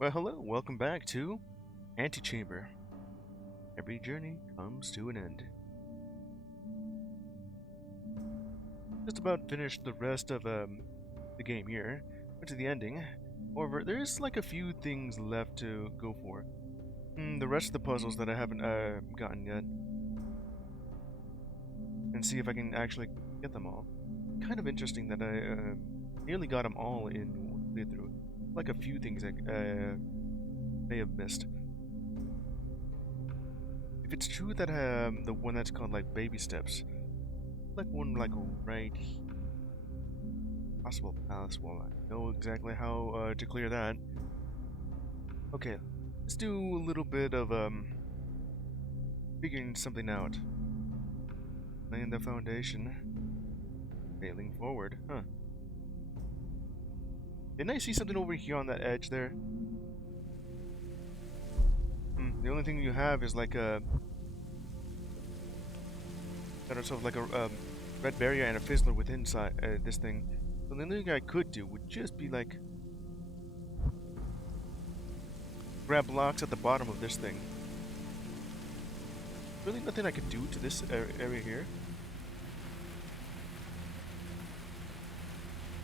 Well, hello, welcome back to Antichamber. Every journey comes to an end. Just about finished the rest of the game here. Went to the ending. However, there's like a few things left to go for. The rest of the puzzles that I haven't gotten yet. And see if I can actually get them all. Kind of interesting that I nearly got them all in one playthrough. Like a few things I may have missed. If it's true that the one that's called like baby steps, like one like right possible paths. Well, I know exactly how to clear that. Okay, let's do a little bit of figuring something out. Laying the foundation, failing forward, huh? Didn't I see something over here on that edge there? The only thing you have is like a sort of like a red barrier and a fizzler within this thing. So the only thing I could do would just be like grab blocks at the bottom of this thing. Really nothing I could do to this area here.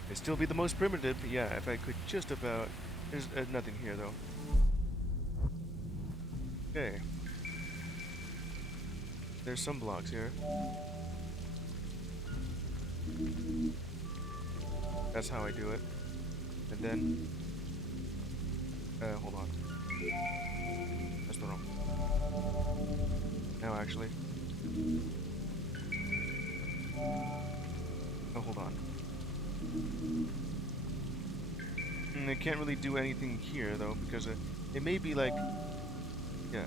It'd still be the most primitive, but yeah, if I could just about... There's nothing here though. Okay. There's some blocks here. That's how I do it. And then... hold on. That's the wrong. No, actually. Oh, hold on. I can't really do anything here, though, because it may be like... Yeah.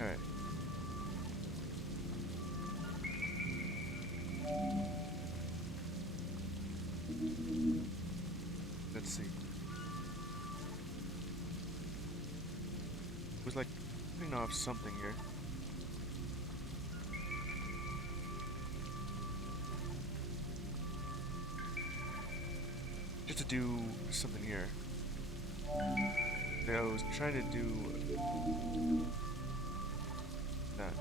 Alright. Let's see. It was like putting off something here. Just to do something here. I was trying to do that.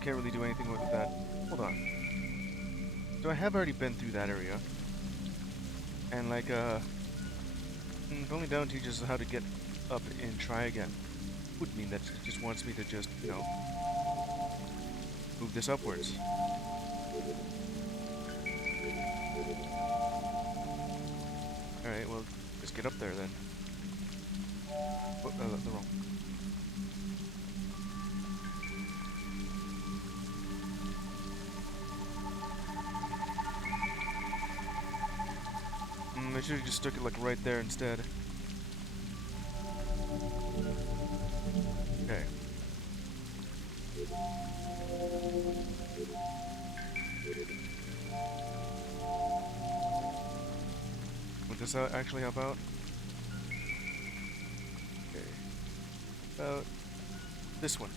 Can't really do anything with that. Hold on. So I have already been through that area. And like, it's only down to just how to get up and try again. Would mean that it just wants me to just, you know, move this upwards. Alright, well, just get up there then. Oh, the wrong. I should have just stuck it like right there instead. Okay. Would this actually help out? Okay. About this one.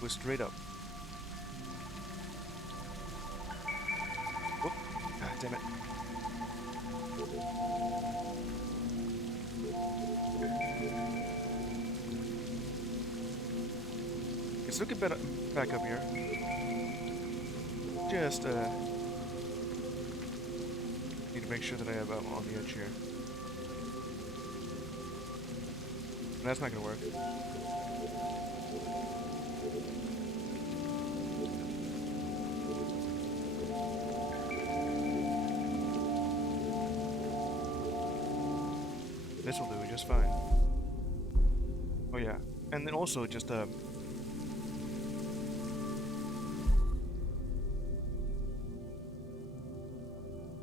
Go straight up. Whoop. Ah, damn it. Let's look at back up here. Just need to make sure that I am on the edge here. And that's not gonna work. This will do just fine. Oh yeah, and then also just go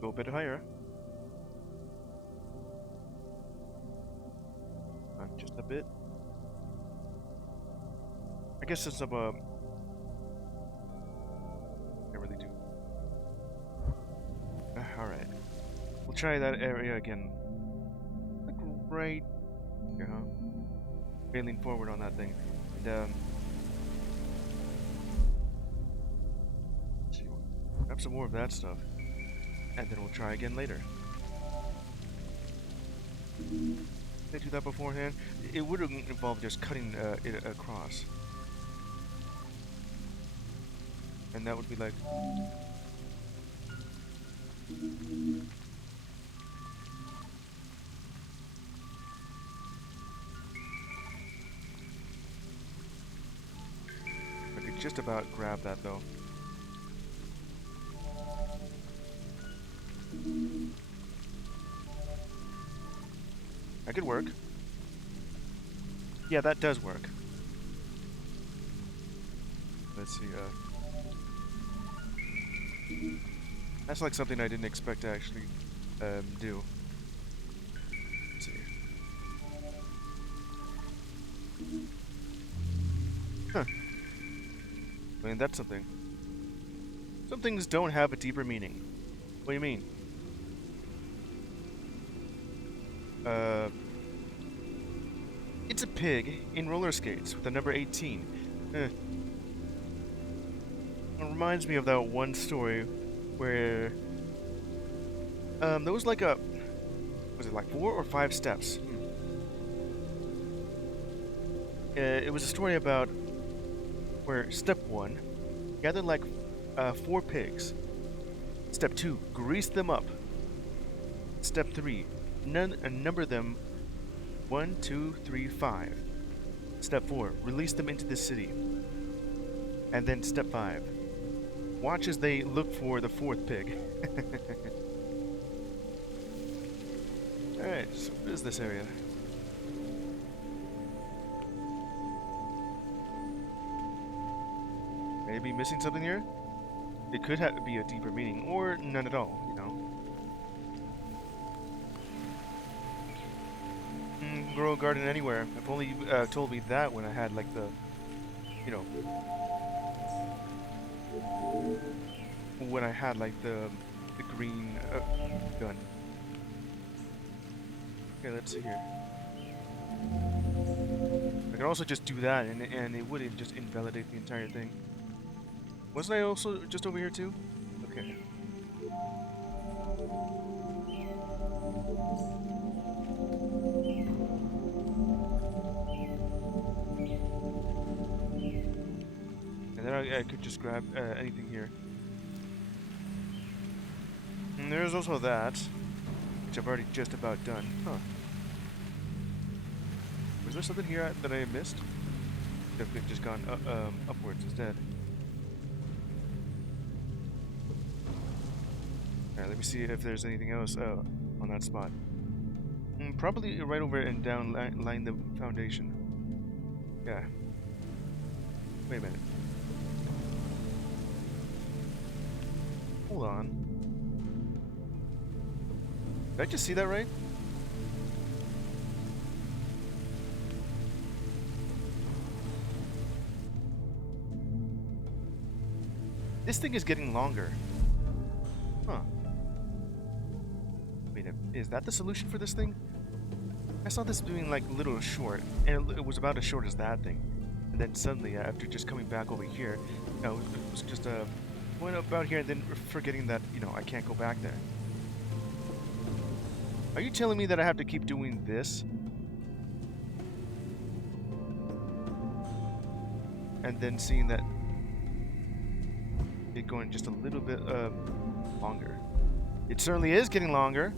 a bit higher. Just a bit. I guess since I'm can't really do. Alright. We'll try that area again. Like right here, huh? Failing forward on that thing. And some more of that stuff. And then we'll try again later. Did I do that beforehand? It would have involved just cutting it across. And that would be like... I could just about grab that though. That could work. Yeah, that does work. Let's see, that's like something I didn't expect to actually do. Let's see. Huh. I mean, that's something. Some things don't have a deeper meaning. What do you mean? It's a pig in roller skates with the number 18. It reminds me of that one story where there was like a, was it like 4 or 5 steps? It was a story about where step 1, gather like 4 pigs. Step 2, grease them up. Step 3, number them 1, 2, 3, 5. Step 4, release them into the city. And then step 5, watch as they look for the 4th pig. Alright, so what is this area? Maybe missing something here? It could be a deeper meaning, or none at all, you know. Grow a garden anywhere. If only you told me that when I had like the, you know, when I had like the green gun. Okay, let's see here. I could also just do that, and it wouldn't just invalidate the entire thing. Wasn't I also just over here too? Okay. And then I could just grab anything here. And there's also that, which I've already just about done. Huh. Was there something here that I missed? I've just gone upwards instead. Alright, let me see if there's anything else on that spot. Probably right over and down line the foundation. Yeah. Wait a minute. Hold on. Did I just see that right? This thing is getting longer. Huh. Wait, is that the solution for this thing? I saw this being like a little short, and it was about as short as that thing. And then suddenly, after just coming back over here, you know, it was just going about here and then forgetting that, you know, I can't go back there. Are you telling me that I have to keep doing this? And then seeing that it going just a little bit longer. It certainly is getting longer.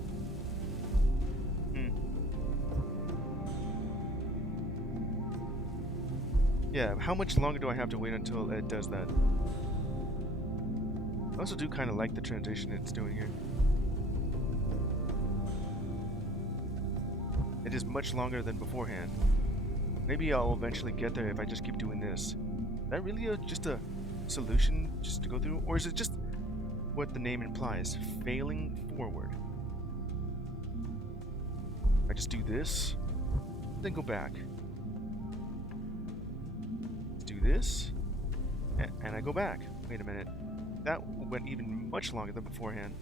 Yeah, how much longer do I have to wait until it does that? I also do kind of like the transition it's doing here. It is much longer than beforehand. Maybe I'll eventually get there if I just keep doing this. Is that really just a solution just to go through? Or is it just what the name implies? Failing forward. I just do this, then go back. Let's do this, and I go back. Wait a minute. That went even much longer than beforehand.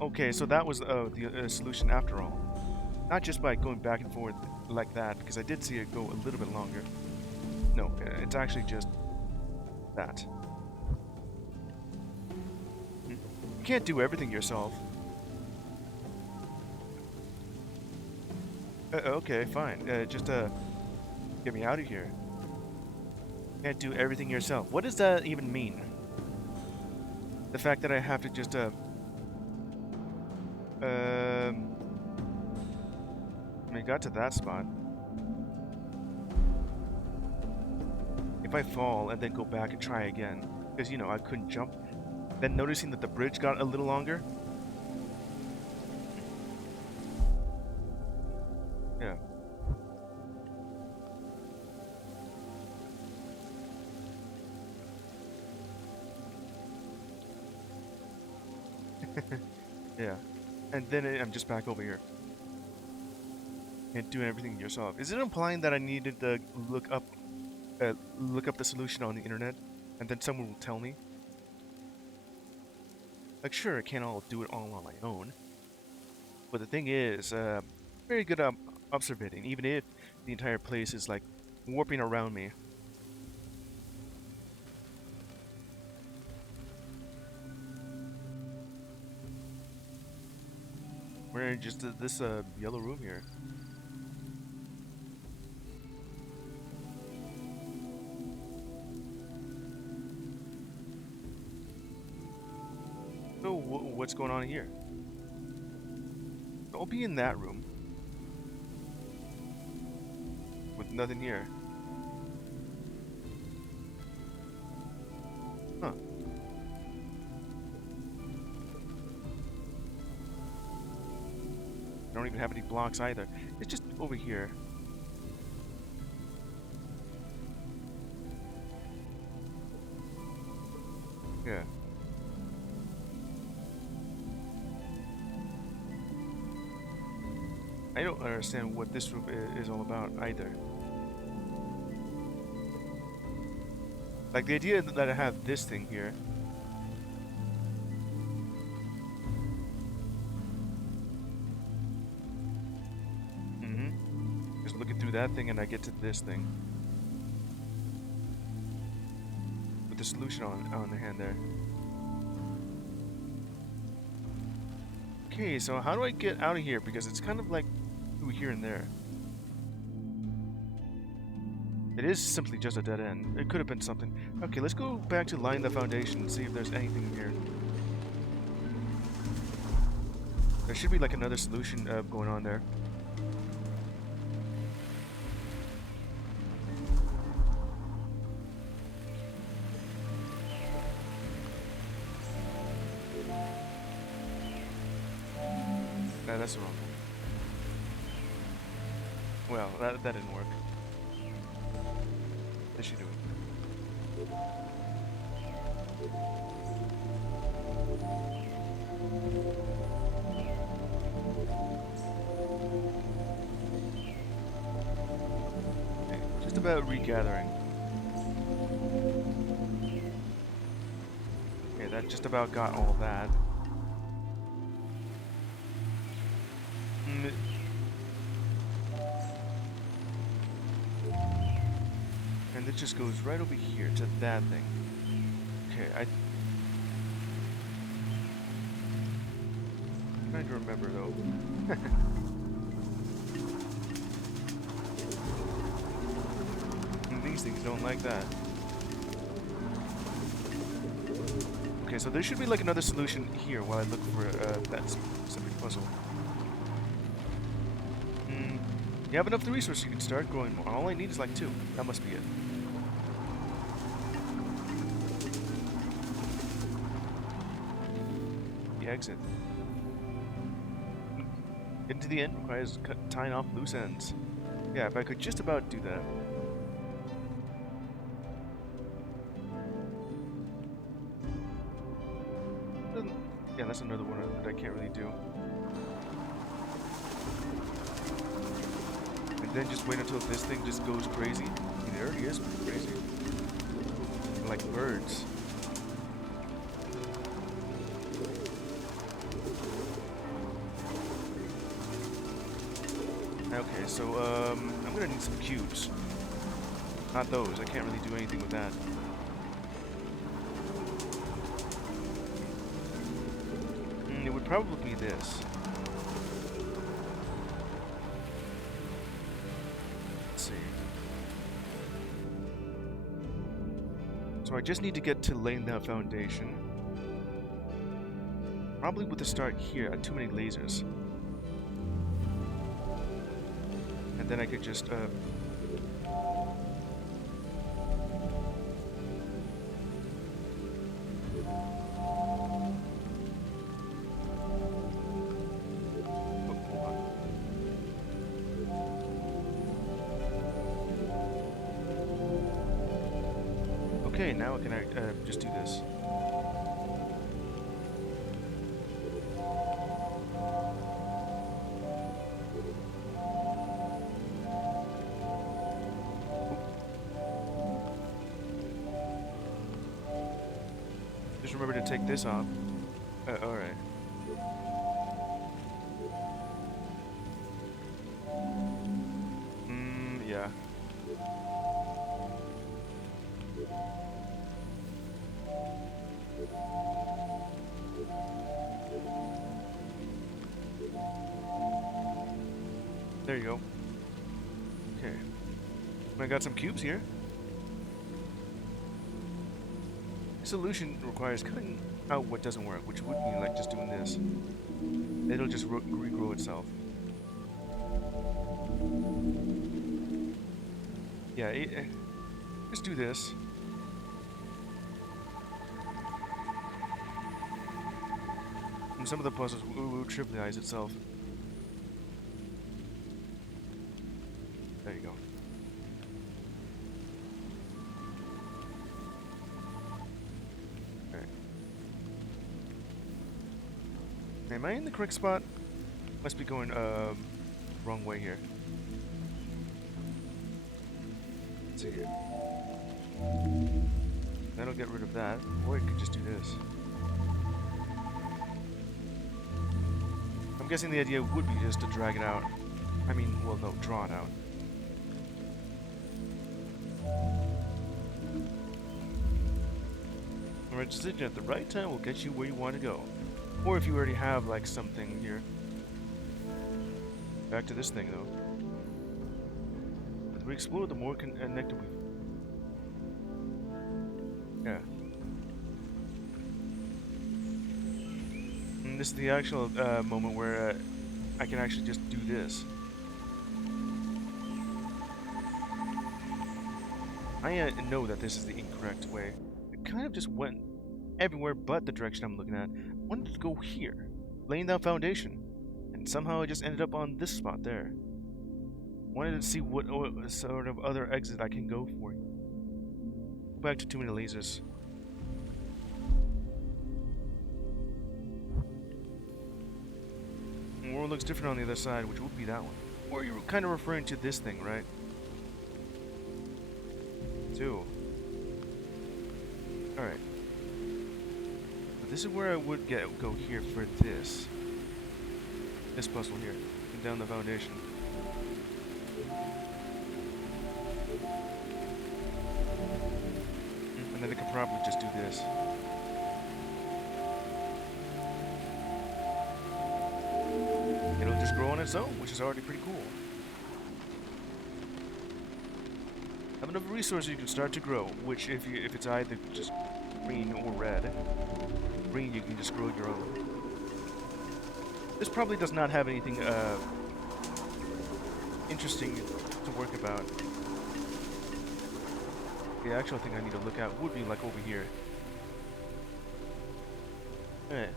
Okay, so that was the solution after all. Not just by going back and forth like that, because I did see it go a little bit longer. No, it's actually just that. You can't do everything yourself. Okay, fine. Just get me out of here. Can't do everything yourself. What does that even mean? The fact that I have to just when I got to that spot. If I fall and then go back and try again, because you know I couldn't jump, then noticing that the bridge got a little longer. Yeah. Yeah. And then I'm just back over here. Can't do everything yourself. Is it implying that I needed to look up the solution on the internet, and then someone will tell me? Like, sure, I can't all do it all on my own. But the thing is, very good observating, even if the entire place is like warping around me. We're in just this yellow room here. So what's going on here? Don't be in that room with nothing here. Huh. I don't even have any blocks either. It's just over here. Yeah. I don't understand what this room is all about either. Like the idea that I have this thing here. Just looking through that thing and I get to this thing. With the solution on the hand there. Okay, so how do I get out of here? Because it's kind of like through here and there. It is simply just a dead end. It could have been something. Okay, let's go back to line the foundation and see if there's anything here. There should be like another solution going on there. Nah, that's the wrong one. Well, that didn't work. What is she doing? Okay, just about regathering. Okay, that just about got all that. And it just goes right over here to that thing. Okay, I'm trying to remember though. These things don't like that. Okay, so there should be like another solution here while I look for that specific puzzle. You have enough resources, you can start growing more. All I need is like 2. That must be it. The exit. Getting to the end requires tying off loose ends. Yeah, if I could just about do that. Yeah, that's another one that I can't really do. And then just wait until this thing just goes crazy. I mean, it already is pretty crazy. Like birds. Okay, so I'm gonna need some cubes. Not those. I can't really do anything with that. It would probably be this. Let's see. So I just need to get to laying that foundation. Probably with the start here at too many lasers. And then I could just, okay, now I can just do this. Just remember to take this off. Alright. Yeah. There you go. Okay. I got some cubes here. Solution requires cutting out what doesn't work, which would mean like just doing this. It'll just regrow itself. Yeah, just do this. And some of the puzzles will trivialize itself. There you go. Okay. Am I in the correct spot? Must be going wrong way here. Let's see here. That'll get rid of that, or it could just do this. I'm guessing the idea would be just to drag it out. I mean, well, no, draw it out. The right decision at the right time will get you where you want to go. Or if you already have, like, something here. Back to this thing, though. As we explore, the more connected we... Yeah. And this is the actual moment where I can actually just do this. I know that this is the incorrect way. It kind of just went everywhere but the direction I'm looking at. I wanted to go here, laying down foundation, and somehow I just ended up on this spot there. Wanted to see what sort of other exit I can go for. Back to too many lasers. The world looks different on the other side, which would be that one. Or you're kind of referring to this thing, right? Too. Alright. But this is where I would go here for this. This puzzle here. And down the foundation. And then I could probably just do this. It'll just grow on its own, which is already pretty cool. Have enough resources you can start to grow, which if it's either just green or red. Green you can just grow your own. This probably does not have anything interesting to work about. The actual thing I need to look at would be like over here. Alright.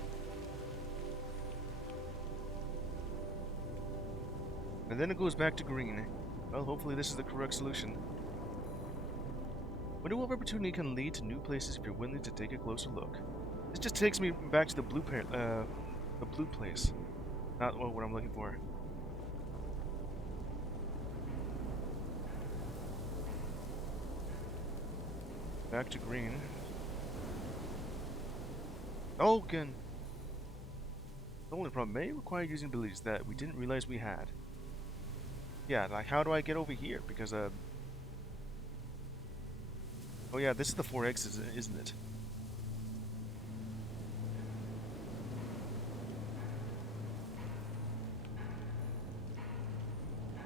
And then it goes back to green. Well, hopefully this is the correct solution. Window of opportunity can lead to new places if you're willing to take a closer look. This just takes me back to the blue place. Not what I'm looking for. Back to green. Oh, again. The only problem may require using abilities that we didn't realize we had. Yeah, like how do I get over here? Because Oh yeah, this is the 4 exits, isn't it?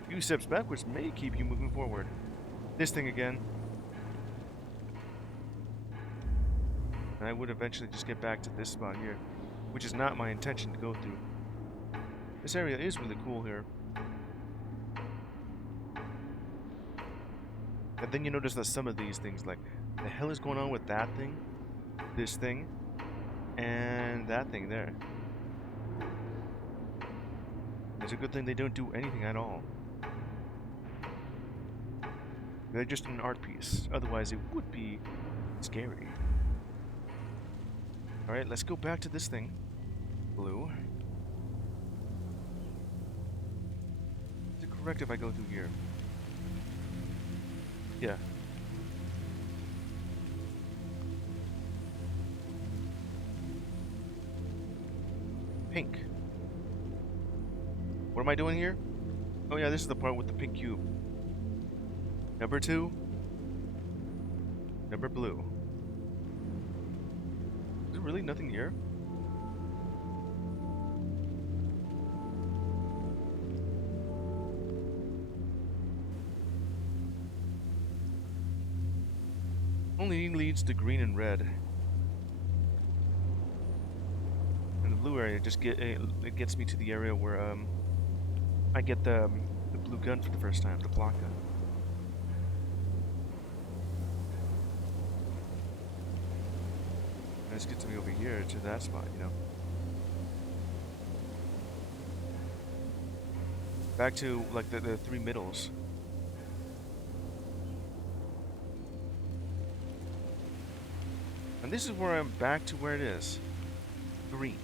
A few steps backwards may keep you moving forward. This thing again. And I would eventually just get back to this spot here, which is not my intention to go through. This area is really cool here. And then you notice that some of these things, like, the hell is going on with that thing, this thing, and that thing there. It's a good thing they don't do anything at all. They're just an art piece. Otherwise, it would be scary. Alright, let's go back to this thing. Blue. Is it correct if I go through here? Yeah. Pink. What am I doing here? Oh yeah, this is the part with the pink cube. Number 2. Number blue. Is there really nothing here? Only leads to green and red. And the blue area just it gets me to the area where I get the blue gun for the first time, the block gun. And this gets me over here to that spot, you know. Back to like the 3 middles. And this is where I'm back to where it is. Green.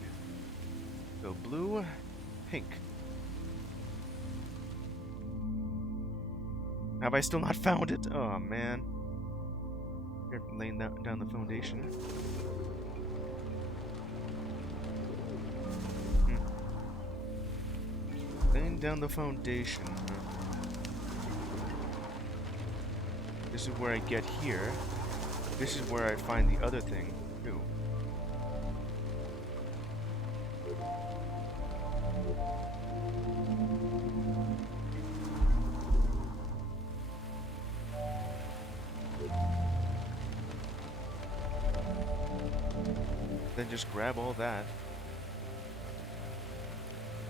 So blue, pink. Have I still not found it? Oh man. Here, laying down the foundation. Laying down the foundation. This is where I get here. This is where I find the other thing, too. Then just grab all that.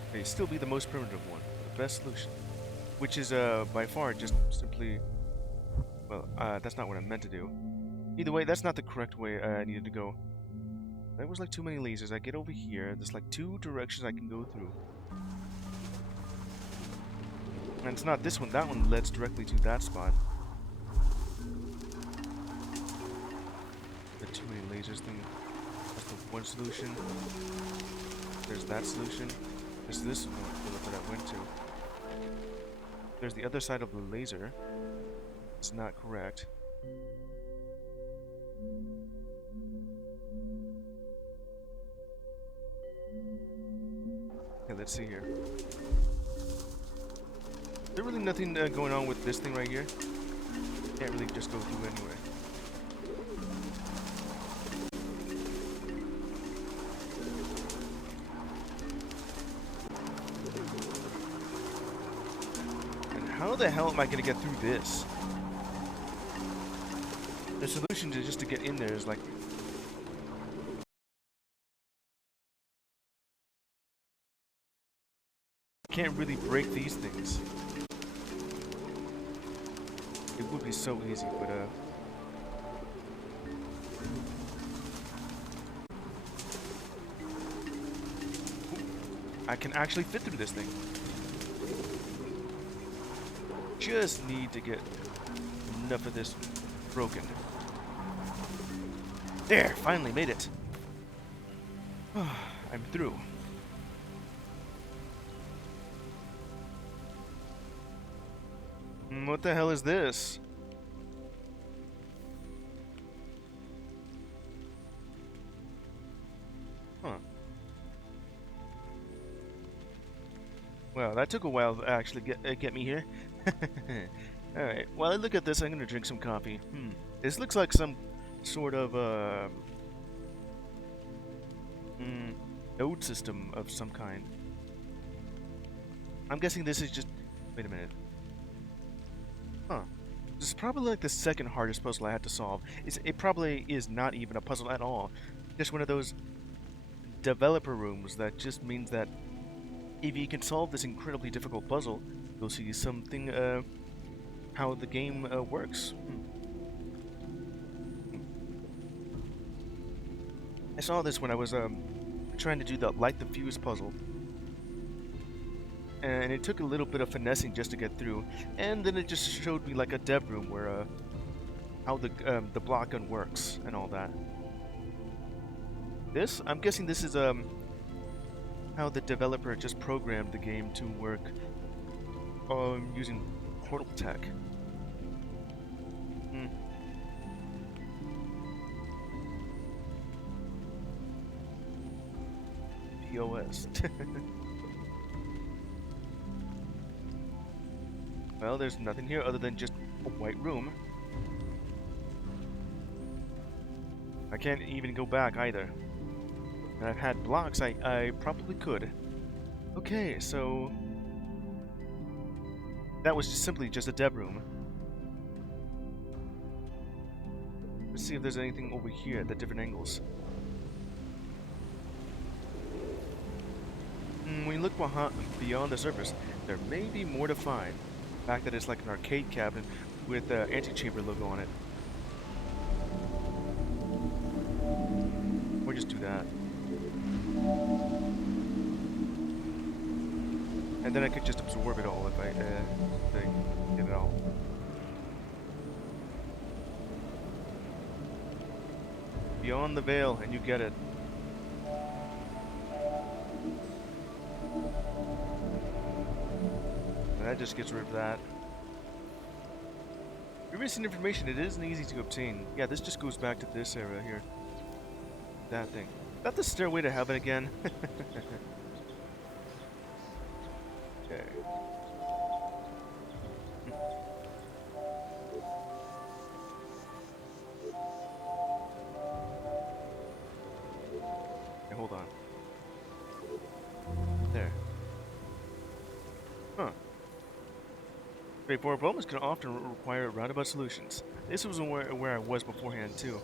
Okay, still be the most primitive one, the best solution. Which is, by far, just simply... Well, that's not what I meant to do. Either way, that's not the correct way I needed to go. That was like too many lasers. I get over here, there's like 2 directions I can go through. And it's not this one, that one leads directly to that spot. There are too many lasers thing. That's the one solution. There's that solution. There's this one that I went to. There's the other side of the laser. It's not correct. Okay, let's see here. Is there really nothing going on with this thing right here? Can't really just go through anyway. And how the hell am I gonna get through this? The solution to just to get in there is like... Can't really break these things. It would be so easy, but I can actually fit through this thing. Just need to get enough of this broken. There, finally made it. I'm through. What the hell is this? Huh. Well, that took a while to actually get me here. Alright, while I look at this, I'm gonna drink some coffee. This looks like some sort of, node system of some kind. I'm guessing this is just... Wait a minute. Huh. This is probably like the second hardest puzzle I had to solve. It probably is not even a puzzle at all. Just one of those developer rooms that just means that if you can solve this incredibly difficult puzzle, you'll see something, how the game works. I saw this when I was trying to do the light the fuse puzzle, and it took a little bit of finessing just to get through, and then it just showed me like a dev room where how the block gun works and all that. I'm guessing this is how the developer just programmed the game to work using portal tech. POS. Well, there's nothing here other than just a white room. I can't even go back either. And I've had blocks, I probably could. Okay, so... that was simply just a dev room. Let's see if there's anything over here at the different angles. When you look beyond the surface, there may be more to find. The fact that it's like an arcade cabinet with the Antichamber logo on it. Or just do that. And then I could just absorb it all if I get it all. Beyond the veil, and you get it. That just gets rid of that. If you're missing information, it isn't easy to obtain. Yeah, this just goes back to this area here. That thing. Is that the stairway to heaven again? Okay. Okay, hold on. There. Huh. Straightforward problems can often require roundabout solutions. This was where I was beforehand, too.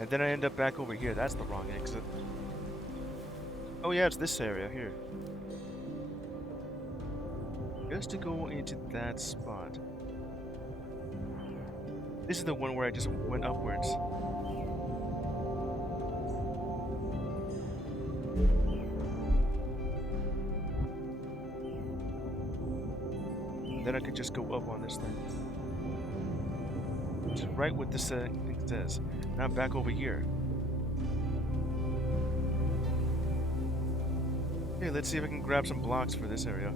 And then I end up back over here. That's the wrong exit. Oh yeah, it's this area here. Just to go into that spot. This is the one where I just went upwards. Then I could just go up on this thing. Which is right what this thing says. Now I'm back over here. Okay, let's see if I can grab some blocks for this area.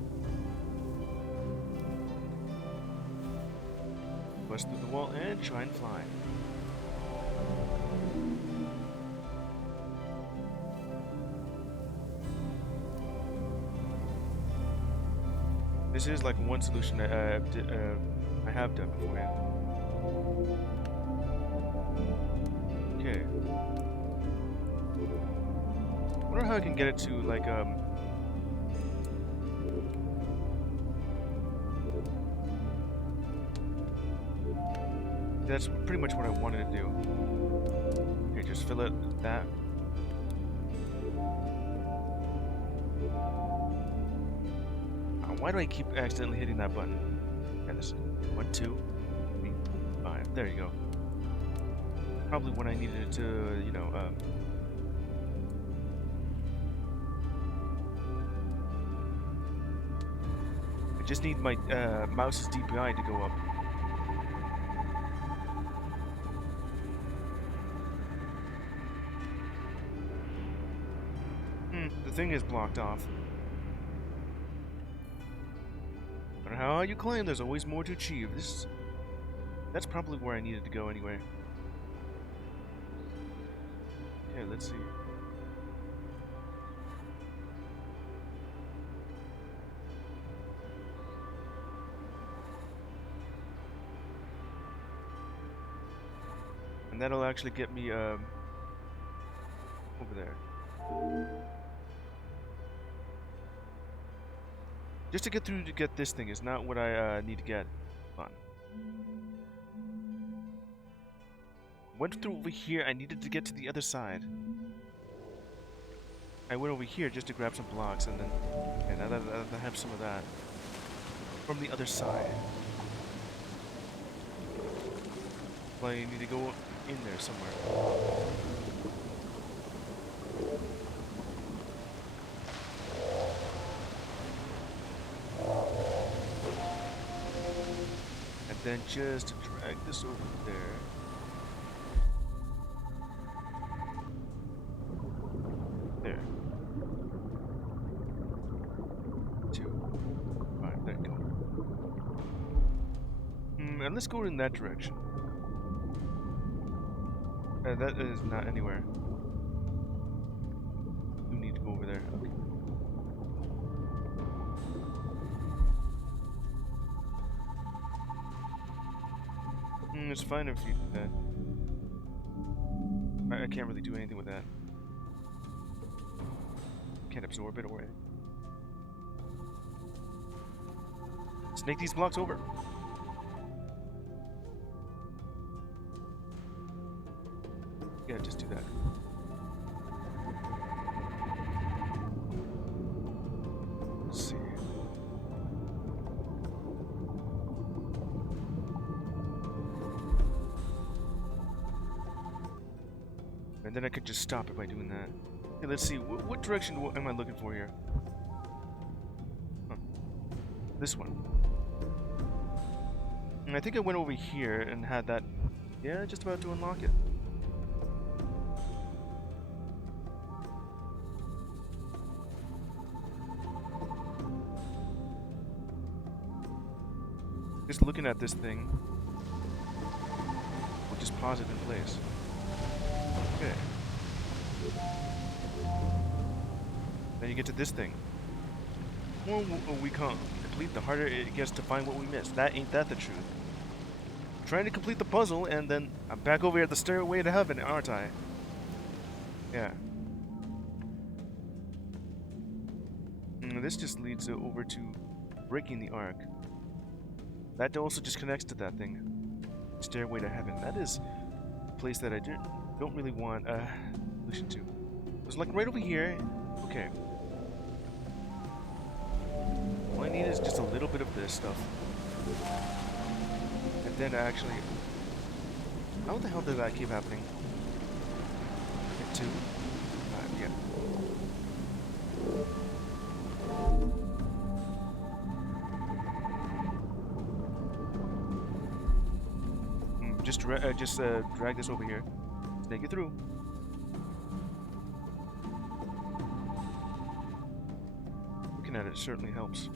Bust through the wall and try and fly. This is like one solution I have done beforehand. Okay. I wonder how I can get it to like that's pretty much what I wanted to do. Okay, just fill it that. Why do I keep accidentally hitting that button? Yeah, this 1, 2, 3, 5. There you go. Probably when I needed it to, you know, I just need my mouse's DPI to go up. The thing is blocked off. No matter how you climb, there's always more to achieve. That's probably where I needed to go anyway. Okay, let's see. And that'll actually get me over there. Just to get through to get this thing is not what I need to get. Hold on. Went through over here. I needed to get to the other side. I went over here just to grab some blocks, and then now that I have some of that from the other side. Well, you need to go in there somewhere. And then just drag this over there. There. 2. Alright, there you go. And let's go in that direction. That is not anywhere. You need to go over there. Okay. It's fine if you do that. I can't really do anything with that. Can't absorb it or anything. Snake these blocks over. Yeah, just do that. Let's see. And then I could just stop it by doing that. Okay, let's see. What direction am I looking for here? Huh. This one. And I think I went over here and had that. Yeah, just about to unlock it. Just looking at this thing, we'll just pause it in place. Okay. Then you get to this thing. The more we complete, the harder it gets to find what we missed. Ain't that the truth? I'm trying to complete the puzzle, and then I'm back over here at the stairway to heaven, aren't I? Yeah. And this just leads over to breaking the arc. That also just connects to that thing. Stairway to heaven. That is a place that I don't really want a solution to. It's like right over here. Okay. All I need is just a little bit of this stuff. And then actually... How the hell did that keep happening? Hit 2? Yeah. Just drag this over here. Snake it through. Looking at it certainly helps.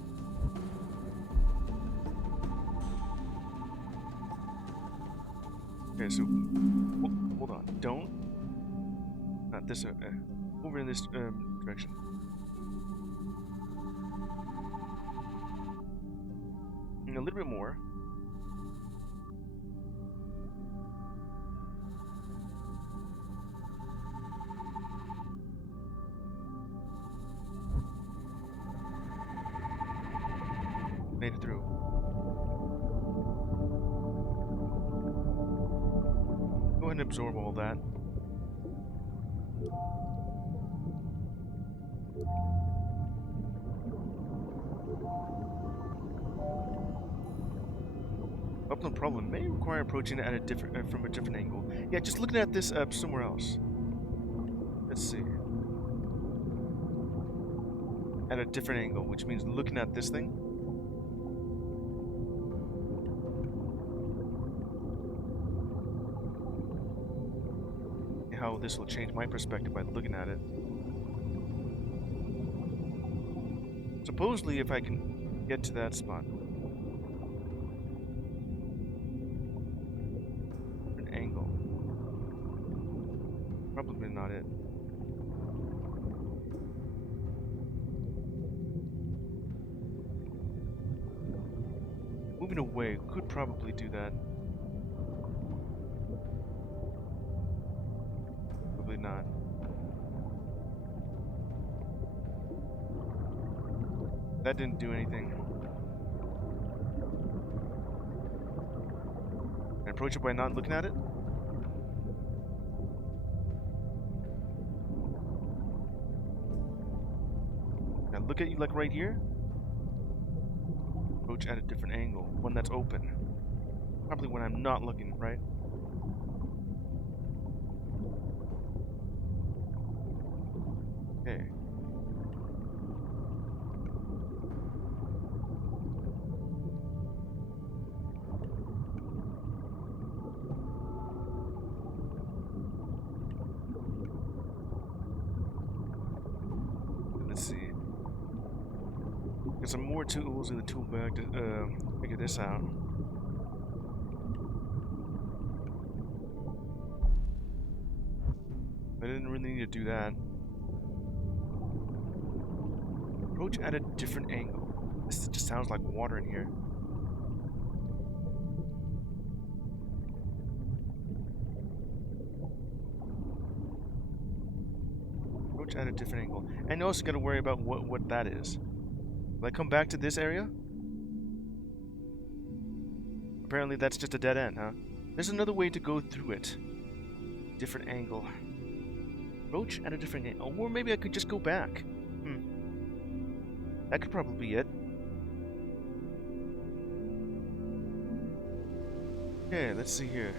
Okay, so hold on. Don't. Not this. Over in this direction. And a little bit more. Made it through. Go ahead and absorb all that. Upland problem may require approaching it at a different from a different angle. Yeah, just looking at this somewhere else. Let's see. At a different angle, which means looking at this thing. How this will change my perspective by looking at it. Supposedly, if I can get to that spot. An angle. Probably not it. Moving away could probably do that. not. That didn't do anything. Can I approach it by not looking at it? Can I look at you like right here? Approach at a different angle. One that's open. Probably when I'm not looking, right? Okay. Let's see. Get some more tools in the tool bag to figure this out. I didn't really need to do that. Approach at a different angle. This just sounds like water in here. Approach at a different angle. And you also got to worry about what that is. Will I come back to this area? Apparently that's just a dead end, huh? There's another way to go through it. Different angle. Approach at a different angle. Or maybe I could just go back. That could probably be it. Okay, let's see here.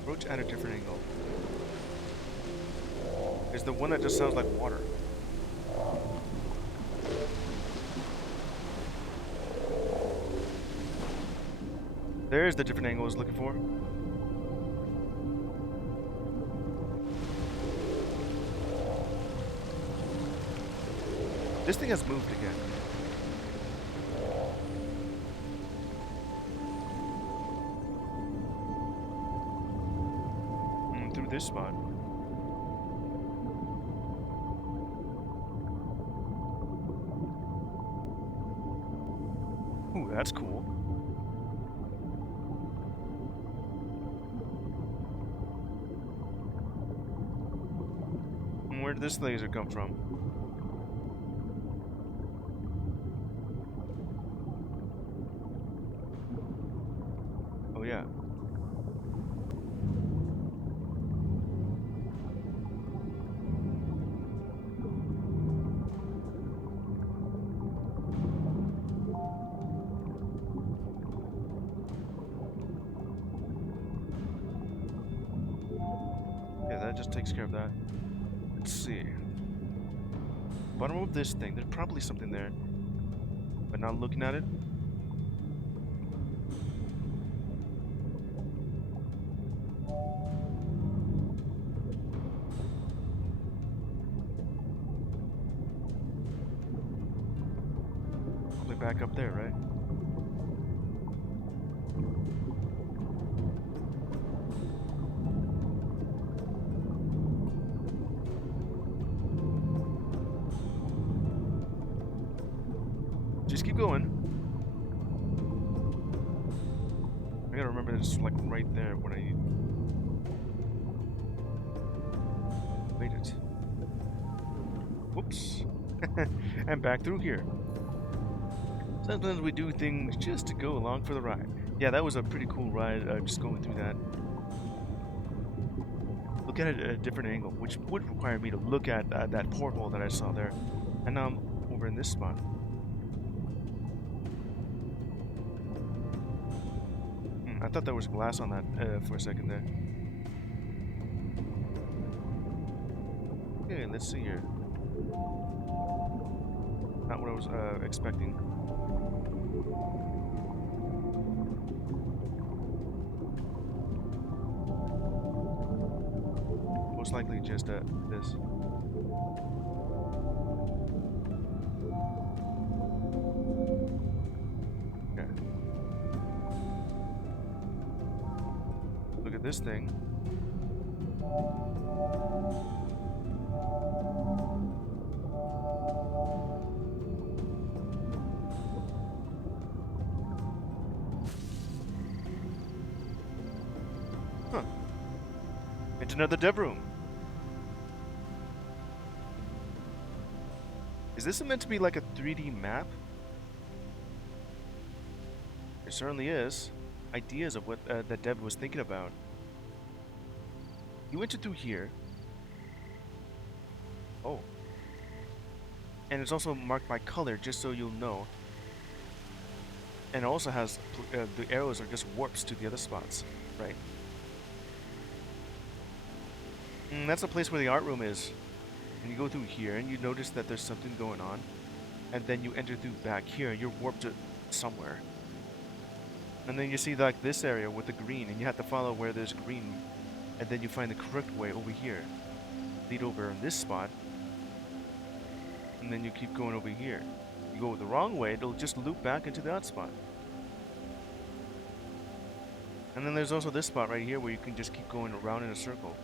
Approach at a different angle. Is the one that just sounds like water. There's the different angle I was looking for. This thing has moved again. Through this spot. Ooh, that's cool. Where did this laser come from? Oh yeah. Yeah, that just takes care of that. Let's see. Bottom of this thing, there's probably something there. But not looking at it. Probably back up there, right? Just keep going. I gotta remember it's like right there when I made it. Whoops. And back through here. Sometimes we do things just to go along for the ride. Yeah, that was a pretty cool ride, just going through that. Look at it at a different angle, which would require me to look at that porthole that I saw there. And now I'm over in this spot. I thought there was glass on that for a second there. Okay, let's see here. Not what I was expecting. Most likely just this. Okay. Look at this thing. another dev room. Is this meant to be like a 3D map? It certainly is. Ideas of what that dev was thinking about. You entered through here. Oh. And it's also marked by color, just so you'll know. And it also has, the arrows are just warps to the other spots, right? That's the place where the art room is. And you go through here, and you notice that there's something going on. And then you enter through back here, you're warped to somewhere. And then you see like this area with the green, and you have to follow where there's green. And then you find the correct way over here. Lead over in this spot. And then you keep going over here. You go the wrong way, it'll just loop back into the odd spot. And then there's also this spot right here where you can just keep going around in a circle.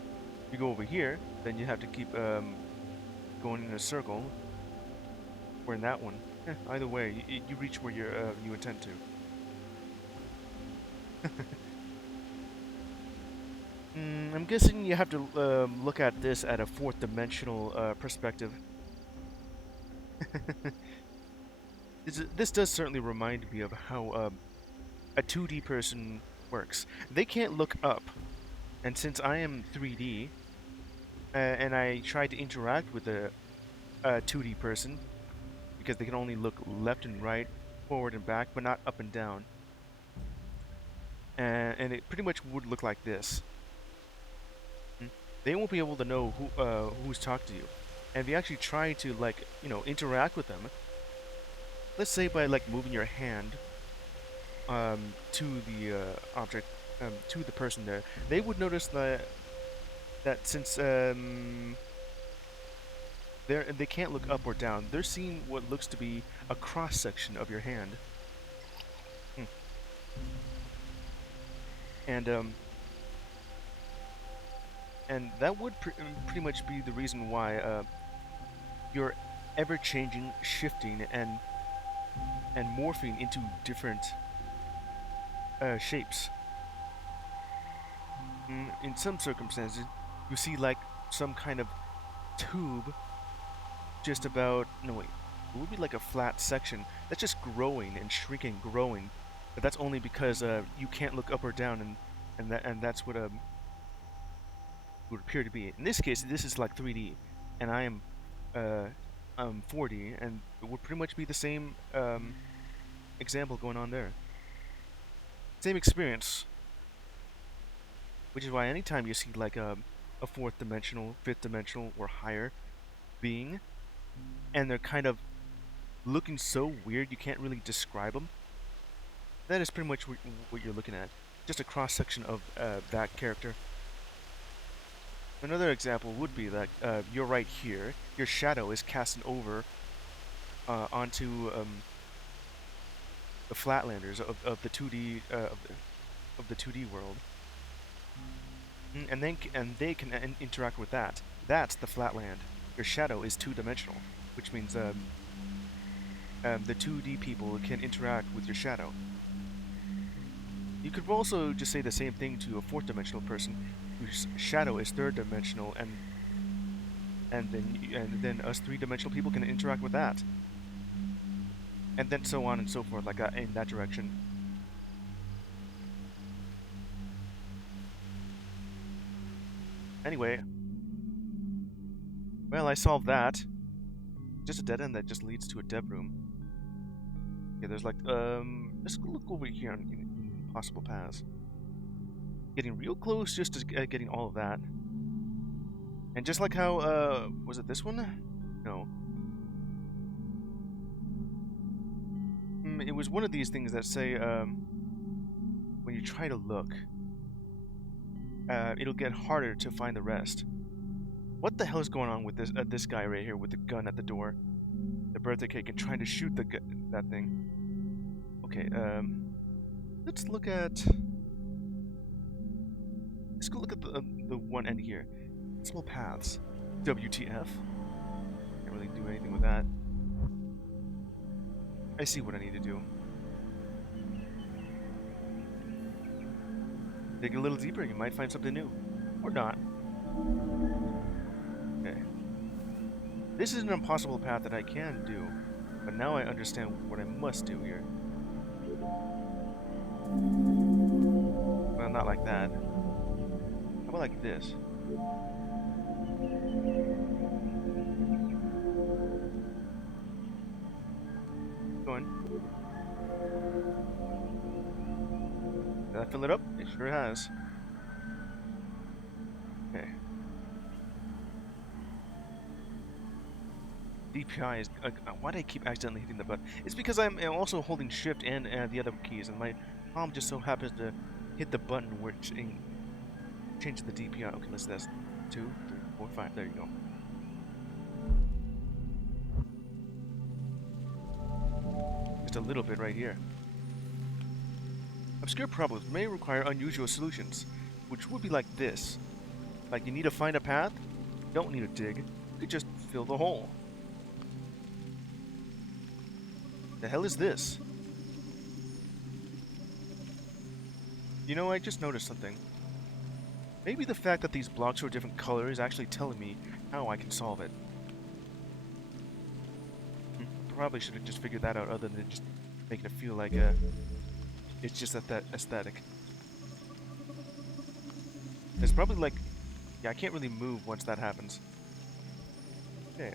If you go over here, then you have to keep going in a circle. Or in that one. Either way, you reach where you intend to. I'm guessing you have to look at this at a fourth dimensional perspective. This does certainly remind me of how a 2D person works. They can't look up, and since I am 3D, and I try to interact with a 2D person, because they can only look left and right, forward and back, but not up and down. And it pretty much would look like this. They won't be able to know who's talking to you. And if you actually try to, like, you know, interact with them, let's say by, like, moving your hand to the object, to the person there, they would notice that since they can't look up or down, they're seeing what looks to be a cross-section of your hand. And that would pretty much be the reason why you're ever-changing, shifting, and morphing into different shapes. In some circumstances, you see like some kind of tube just about, no wait, it would be like a flat section that's just growing and shrinking, growing, but that's only because you can't look up or down, and that's what would appear to be. In this case, this is like 3D, and I am 4D, and it would pretty much be the same example going on there. Same experience, which is why anytime you see like a fourth dimensional, fifth dimensional, or higher being, and they're kind of looking so weird you can't really describe them, that is pretty much what you're looking at. Just a cross-section of that character. Another example would be that you're right here, your shadow is casting over onto the flatlanders of the 2D of the 2D world, and they can interact with that. That's the flatland. Your shadow is two-dimensional, which means the 2D people can interact with your shadow. You could also just say the same thing to a fourth-dimensional person whose shadow is third-dimensional, and then us three-dimensional people can interact with that, and then so on and so forth, like in that direction. Anyway, well, I solved that. Just a dead end that just leads to a dev room. Okay, there's like let's look over here in possible paths. Getting real close just to getting all of that. And just like how was it this one? No. It was one of these things that say when you try to look, it'll get harder to find the rest. What the hell is going on with this guy right here with the gun at the door, the birthday cake, and trying to shoot that thing? Okay, let's go look at the one end here. Small paths. WTF? Can't really do anything with that. I see what I need to do. Dig a little deeper, you might find something new. Or not. Okay. This is an impossible path that I can do, but now I understand what I must do here. Well, not like that. How about like this? Going. Did that fill it up? It sure has. Okay. DPI is... why do I keep accidentally hitting the button? It's because I'm also holding shift and the other keys, and my palm just so happens to hit the button where it changes the DPI. Okay, let's test. 2, 3, 4, 5. There you go. Just a little bit right here. Obscure problems may require unusual solutions, which would be like this. Like you need to find a path, you don't need to dig, you could just fill the hole. The hell is this? You know, I just noticed something. Maybe the fact that these blocks are a different color is actually telling me how I can solve it. Probably should have just figured that out other than just making it feel like it's just that aesthetic. There's probably like... Yeah, I can't really move once that happens. Okay.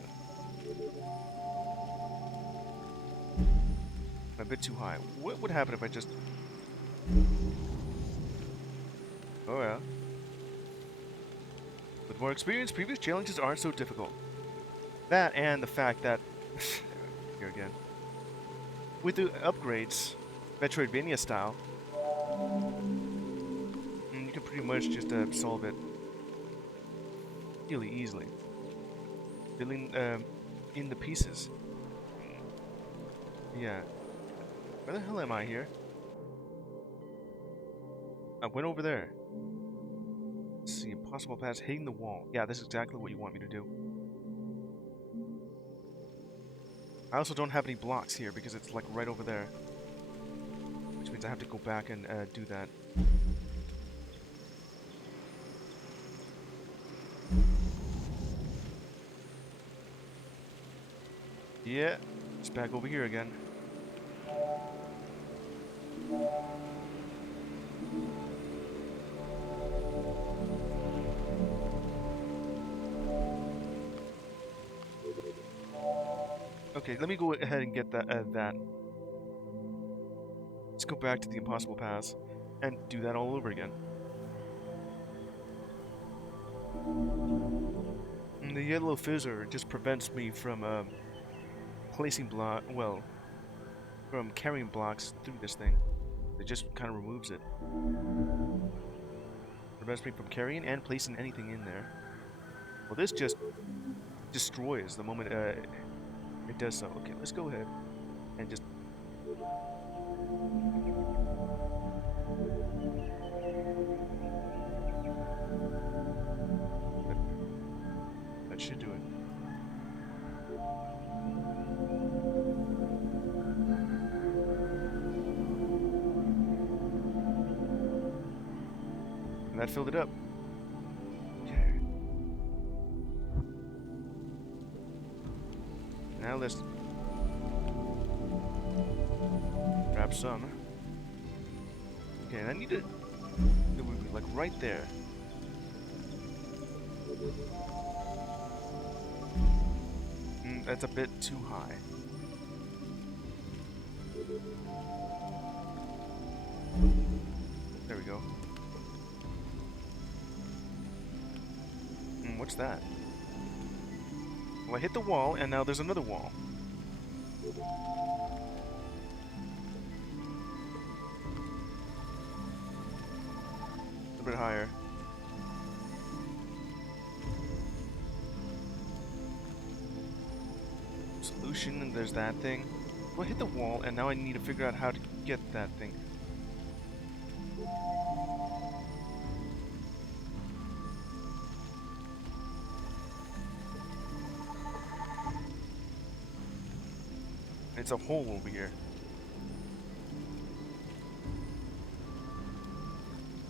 I'm a bit too high. What would happen if I just... Oh yeah. With more experience, previous challenges aren't so difficult. That and the fact that... Here again. With the upgrades, Metroidvania style, you can pretty much just solve it really easily. Filling in the pieces. Yeah. Where the hell am I here? I went over there. Let's see, impossible paths hitting the wall. Yeah, this is exactly what you want me to do. I also don't have any blocks here because it's like right over there. Which means I have to go back and do that. Yeah, it's back over here again. Okay, let me go ahead and get that. Let's go back to the impossible paths and do that all over again. And the yellow fizzer just prevents me from placing from carrying blocks through this thing. It just kind of removes it. Prevents me from carrying and placing anything in there. Well, this just destroys the moment it does so. Okay, let's go ahead and just... That should do it. And that filled it up. Okay. Now let's grab some. Okay, and I need to... It would be like right there. That's a bit too high. There we go. What's that? Well, I hit the wall, and now there's another wall. A bit higher. Solution, and there's that thing. Well, I hit the wall, and now I need to figure out how to get that thing. It's a hole over here.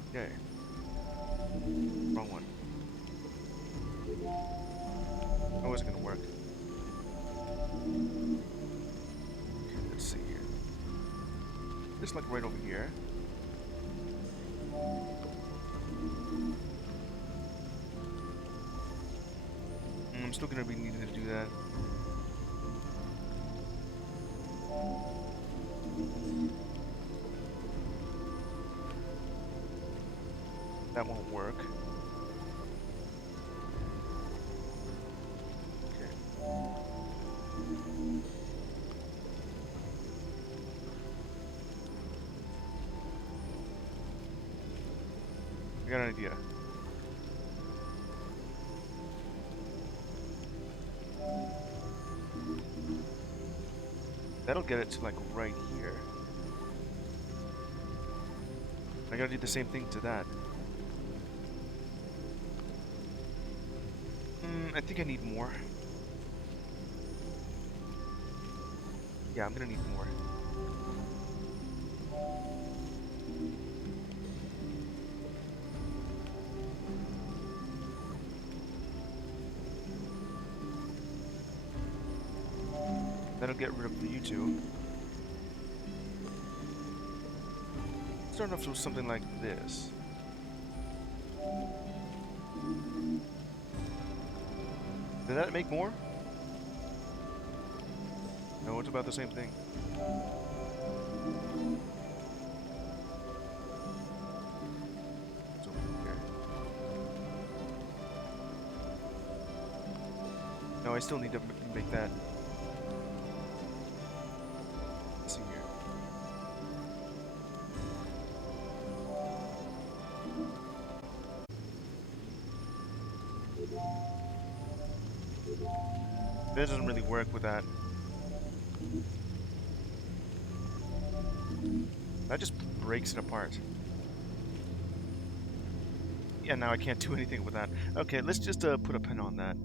Okay. Wrong one. How is it gonna work? Okay, let's see here. Just like right over here. I'm still gonna be needing to do that. That won't work. Okay. I got an idea. That'll get it to like right here. I gotta do the same thing to that. I think I need more. Yeah, I'm gonna need more. That'll get rid of you two. Start off with something like this. Did that make more? No, it's about the same thing. It's over here. No, I still need to make that. Let's see here. That doesn't really work with that. That just breaks it apart. Yeah, now I can't do anything with that. Okay, let's just put a pin on that.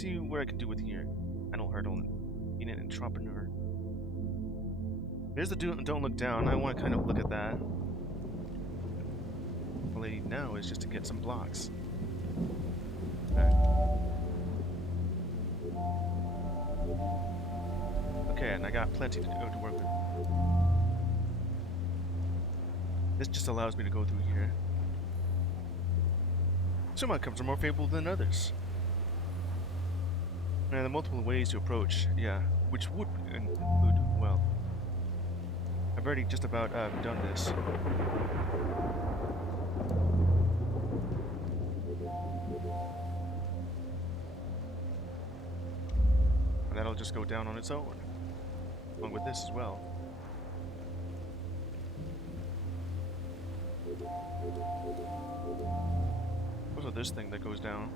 See what I can do with here. Final hurdle. Being an entrepreneur. There's the don't look down. I want to kind of look at that. All I need now is just to get some blocks. Okay, and I got plenty to work with. This just allows me to go through here. Some outcomes are more favorable than others. And there are multiple ways to approach, yeah, which would include, well, I've already just about done this. And that'll just go down on its own, along with this as well. Also this thing that goes down.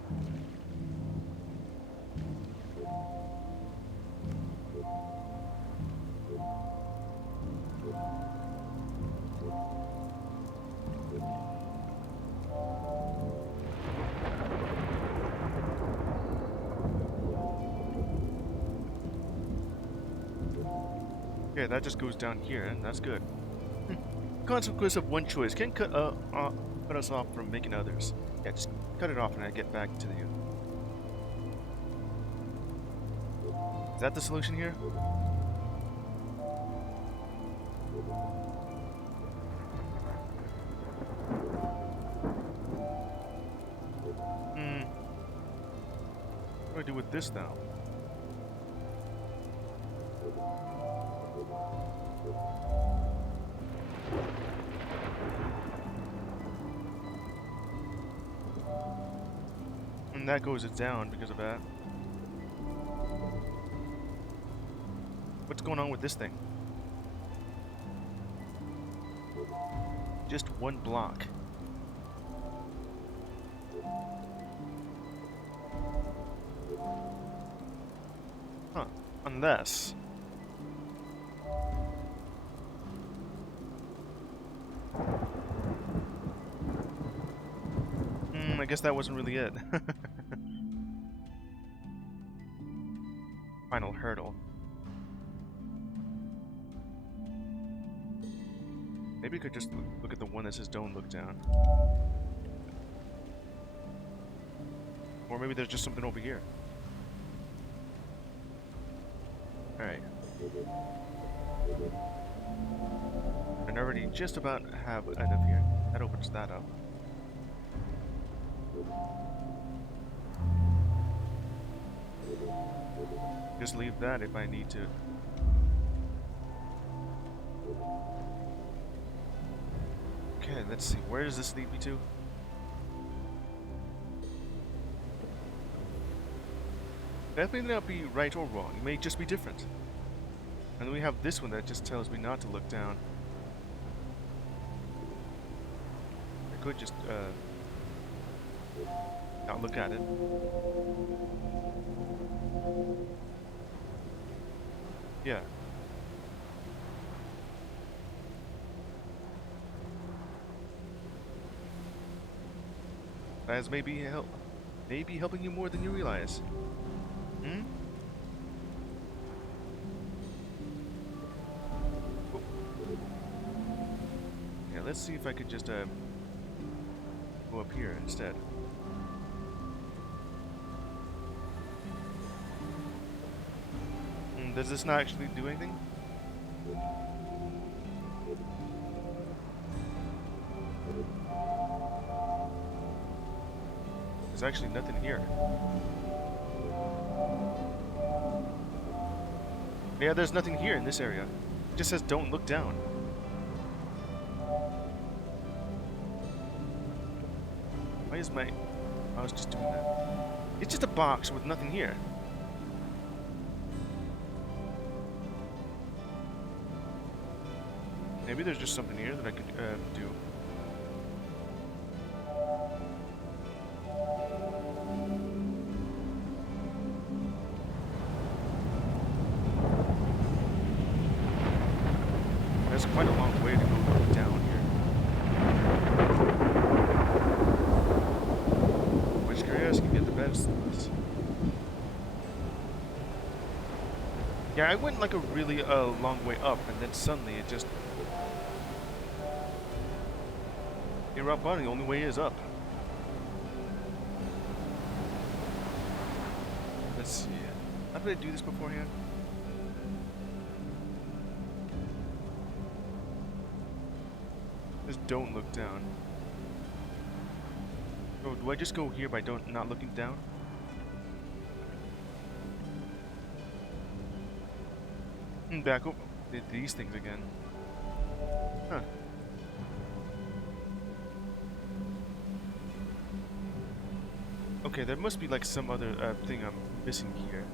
Yeah, that just goes down here, and that's good. Consequence of one choice can cut us off from making others. Yeah, just cut it off and I get back to you. Is that the solution here? What do I do with this now? And that goes down because of that. What's going on with this thing? Just one block. Huh. Unless... I guess that wasn't really it. Final hurdle. Maybe we could just look at the one that says don't look down. Or maybe there's just something over here. Alright. And I already just about have enough here. That opens that up. Just leave that if I need to. Okay, let's see. Where does this lead me to? That may not be right or wrong. It may just be different. And then we have this one that just tells me not to look down. I could just, not look at it. Yeah. As maybe helping you more than you realize. Hmm? Oh. Yeah, let's see if I could just go up here instead. Does this not actually do anything? There's actually nothing here. Yeah, there's nothing here in this area. It just says don't look down. Why is my... I was just doing that. It's just a box with nothing here. Maybe there's just something here that I could do. That's quite a long way to go down here. Which curious can get the best of this. Yeah, I went like a really long way up, and then suddenly it just... You're up on the only way is up. Let's see. How did I do this beforehand? Just don't look down. Oh, do I just go here by not looking down? Back up. Did these things again. Huh. Okay, there must be like some other thing I'm missing here.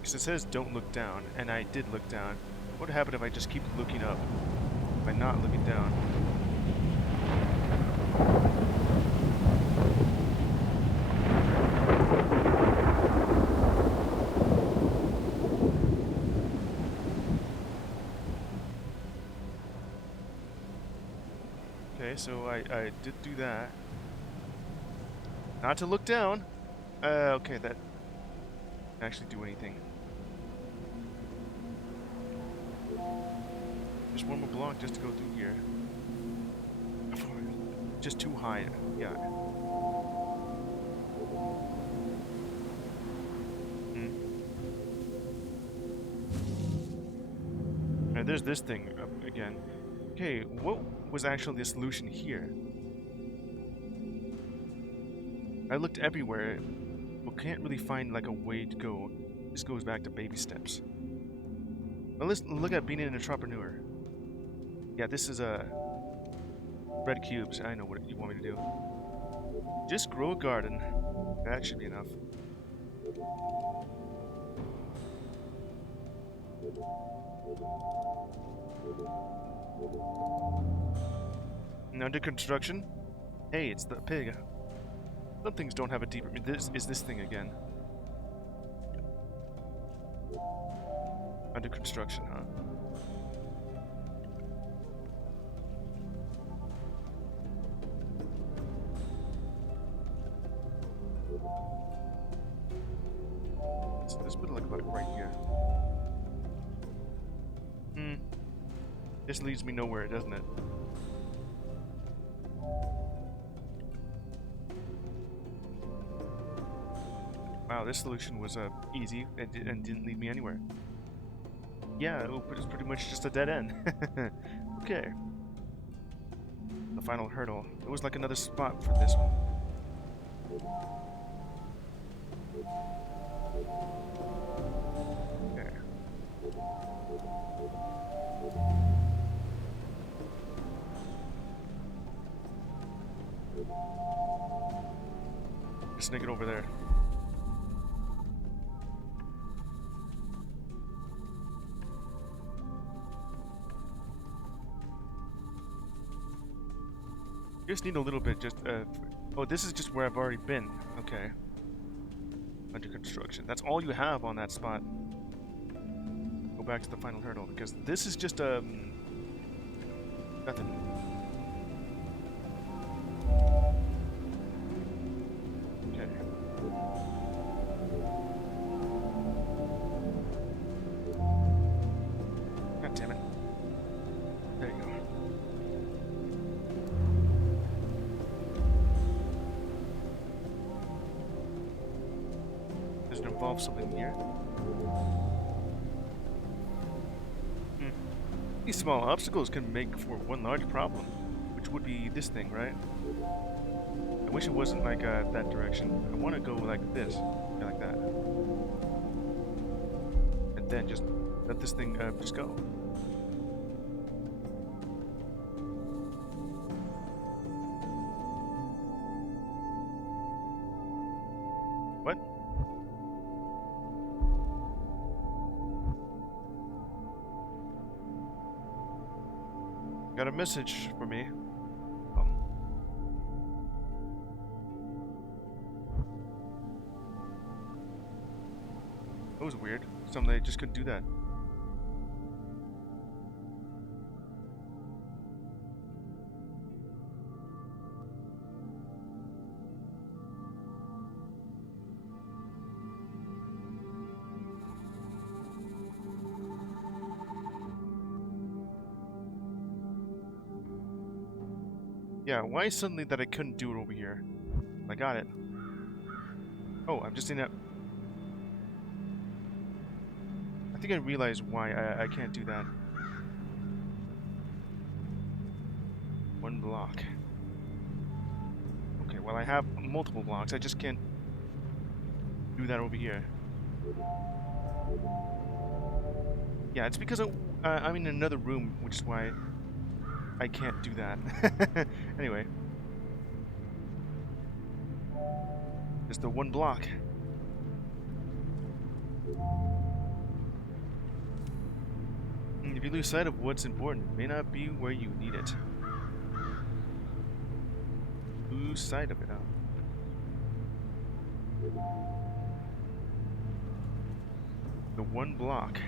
Because it says don't look down, and I did look down. What would happen if I just keep looking up by not looking down? Okay, so I did do that. Not to look down. Okay, that didn't actually do anything. Just one more block just to go through here. Just too high. Yeah. And there's this thing again. Okay, what was actually the solution here? I looked everywhere, but can't really find like a way to go. This goes back to baby steps. Well, let's look at being an entrepreneur. Yeah, this is red cubes. I know what you want me to do. Just grow a garden. That should be enough. And under construction. Hey, it's the pig. Some things don't have a deeper. This is this thing again. Under construction, huh? So this would look like right here. This leads me nowhere, doesn't it? Wow, this solution was easy and didn't lead me anywhere. Yeah, it was pretty much just a dead end. Okay. The final hurdle. It was like another spot for this one. Okay. Just sneak it over there. Just need a little bit, just, oh, this is just where I've already been. Okay. Under construction. That's all you have on that spot. Go back to the final hurdle, because this is just, nothing. Okay. God damn it. There you go. Does it involve something here? These small obstacles can make for one large problem, which would be this thing, right? I wish it wasn't like that direction. I want to go like this, yeah, like that, and then just let this thing just go. What? Got a message for me. Oh. That was weird. Somebody just couldn't do that. Yeah, why suddenly that I couldn't do it over here? I got it. Oh, I'm just in that. I think I realized why I can't do that. One block. Okay, well I have multiple blocks. I just can't do that over here. Yeah, it's because I'm in another room, which is why I can't do that. Anyway. Just the one block. If you lose sight of what's important, it may not be where you need it. Lose sight of it, huh? The one block.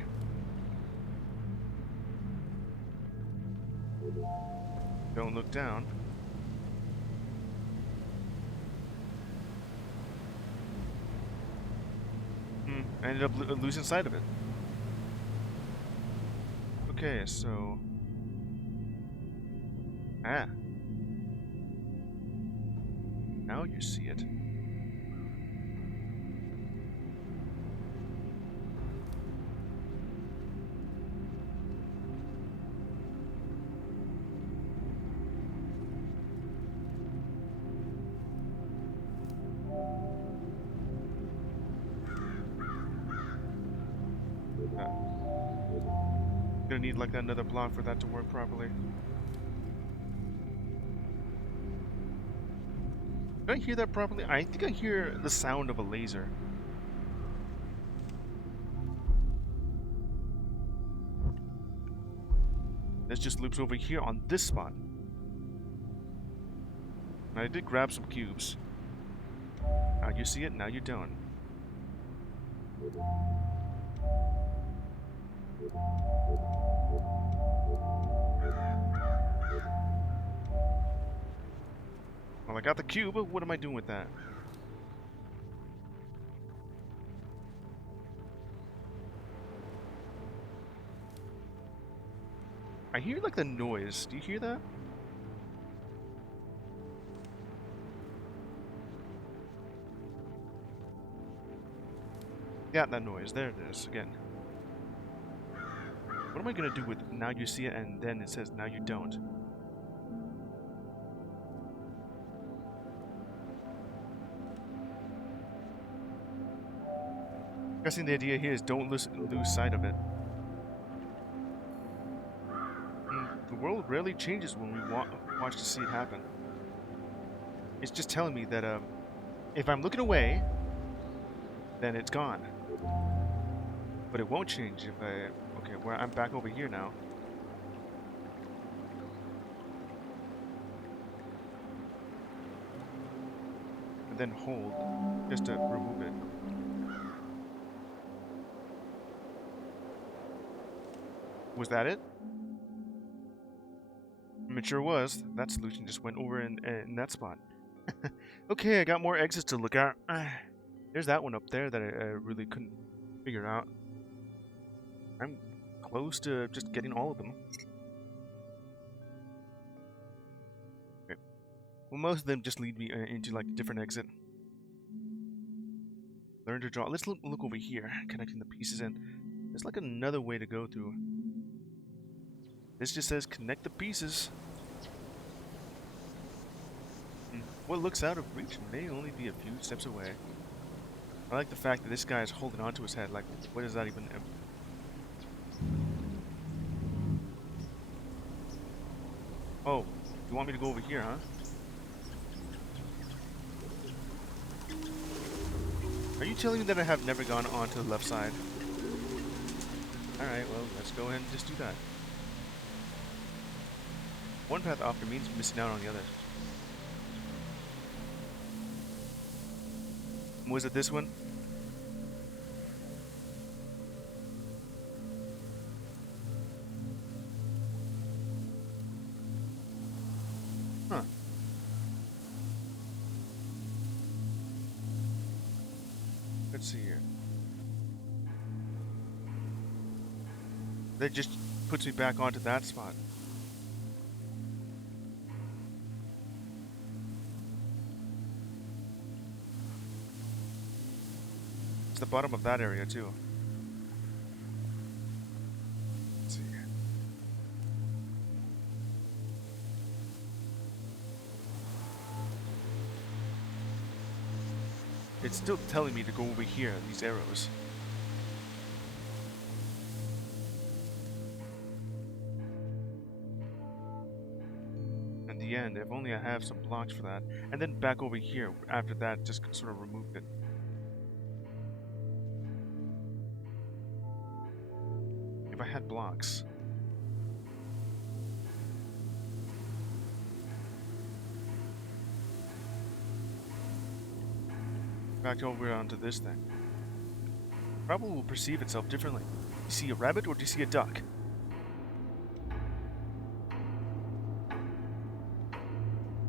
Don't look down. I ended up losing sight of it. Okay, so... Ah. Now you see it. Gonna need like another block for that to work properly. Did I hear that properly? I think I hear the sound of a laser. This just loops over here on this spot. And I did grab some cubes. Now you see it, now you don't. Well, I got the cube, but what am I doing with that? I hear like the noise. Do you hear that? Yeah, that noise. There it is again. What am I gonna do with now you see it and then it says now you don't? Guessing the idea here is don't lose sight of it. The world rarely changes when we watch to see it happen. It's just telling me that if I'm looking away, then it's gone. But it won't change if I... Okay, well, I'm back over here now. And then hold, just to remove it. Was that it? It sure was. That solution just went over in that spot. Okay, I got more exits to look at. There's that one up there that I really couldn't figure out. I'm close to just getting all of them. Okay. Well, most of them just lead me into like a different exit. Learn to draw. Let's look over here, connecting the pieces, and there's like another way to go through. This just says connect the pieces. What looks out of reach may only be a few steps away. I like the fact that this guy is holding onto his head. Like, what does that even... Oh, you want me to go over here, huh? Are you telling me that I have never gone onto the left side? Alright, well, let's go ahead and just do that. One path often means missing out on the other. Was it this one? Huh. Let's see here. That just puts me back onto that spot. It's the bottom of that area too. Let's see. It's still telling me to go over here, these arrows. In the end, if only I have some blocks for that. And then back over here, after that, just sort of removed it. If I had blocks. Back over onto this thing. Probably will perceive itself differently. Do you see a rabbit or do you see a duck?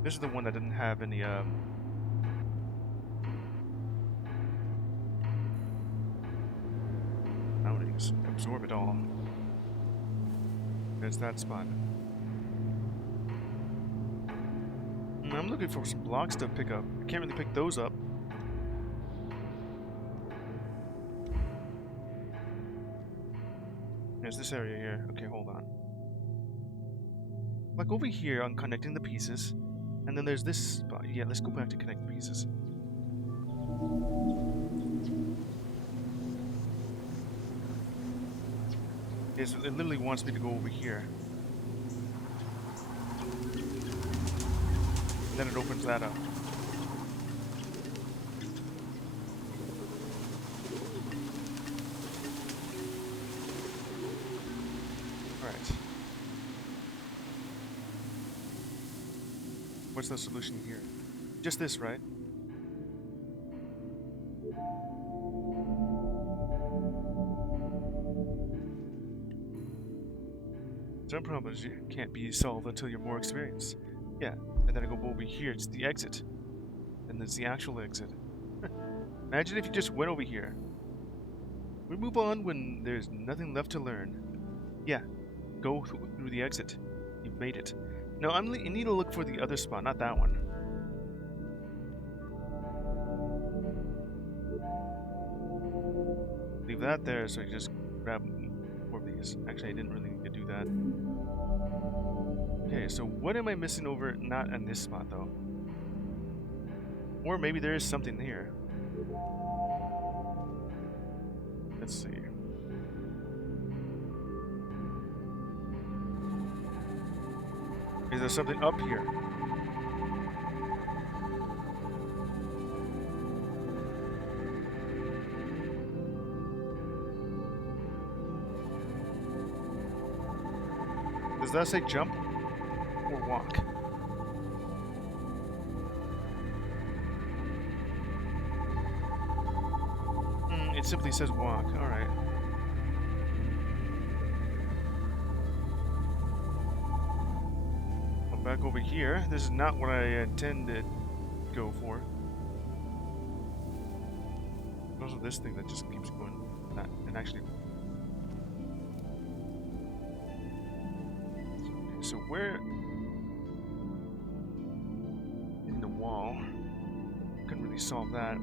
This is the one that didn't have any I don't just absorb it all. There's that spot. I'm looking for some blocks to pick up. I can't really pick those up. There's this area here. Okay, hold on. Like over here, I'm connecting the pieces. And then there's this spot. Yeah, let's go back to connect the pieces. It literally wants me to go over here. And then it opens that up. Alright. What's the solution here? Just this, right? Some problems can't be solved until you're more experienced. Yeah, and then I go over here, it's the exit. And there's the actual exit. Imagine if you just went over here. We move on when there's nothing left to learn. Yeah, go through the exit. You've made it. No, I need to look for the other spot, not that one. leave that there so I can just grab more of these. Actually, I didn't really need to do that. Okay, so what am I missing over not in this spot though? Or maybe there is something here. Let's see. Is there something up here? Does that say jump or walk? It simply says walk. All right. I'm back over here. This is not what I intended to go for. Also, this thing that just keeps going. That and actually. So where? In the wall. Couldn't really solve that.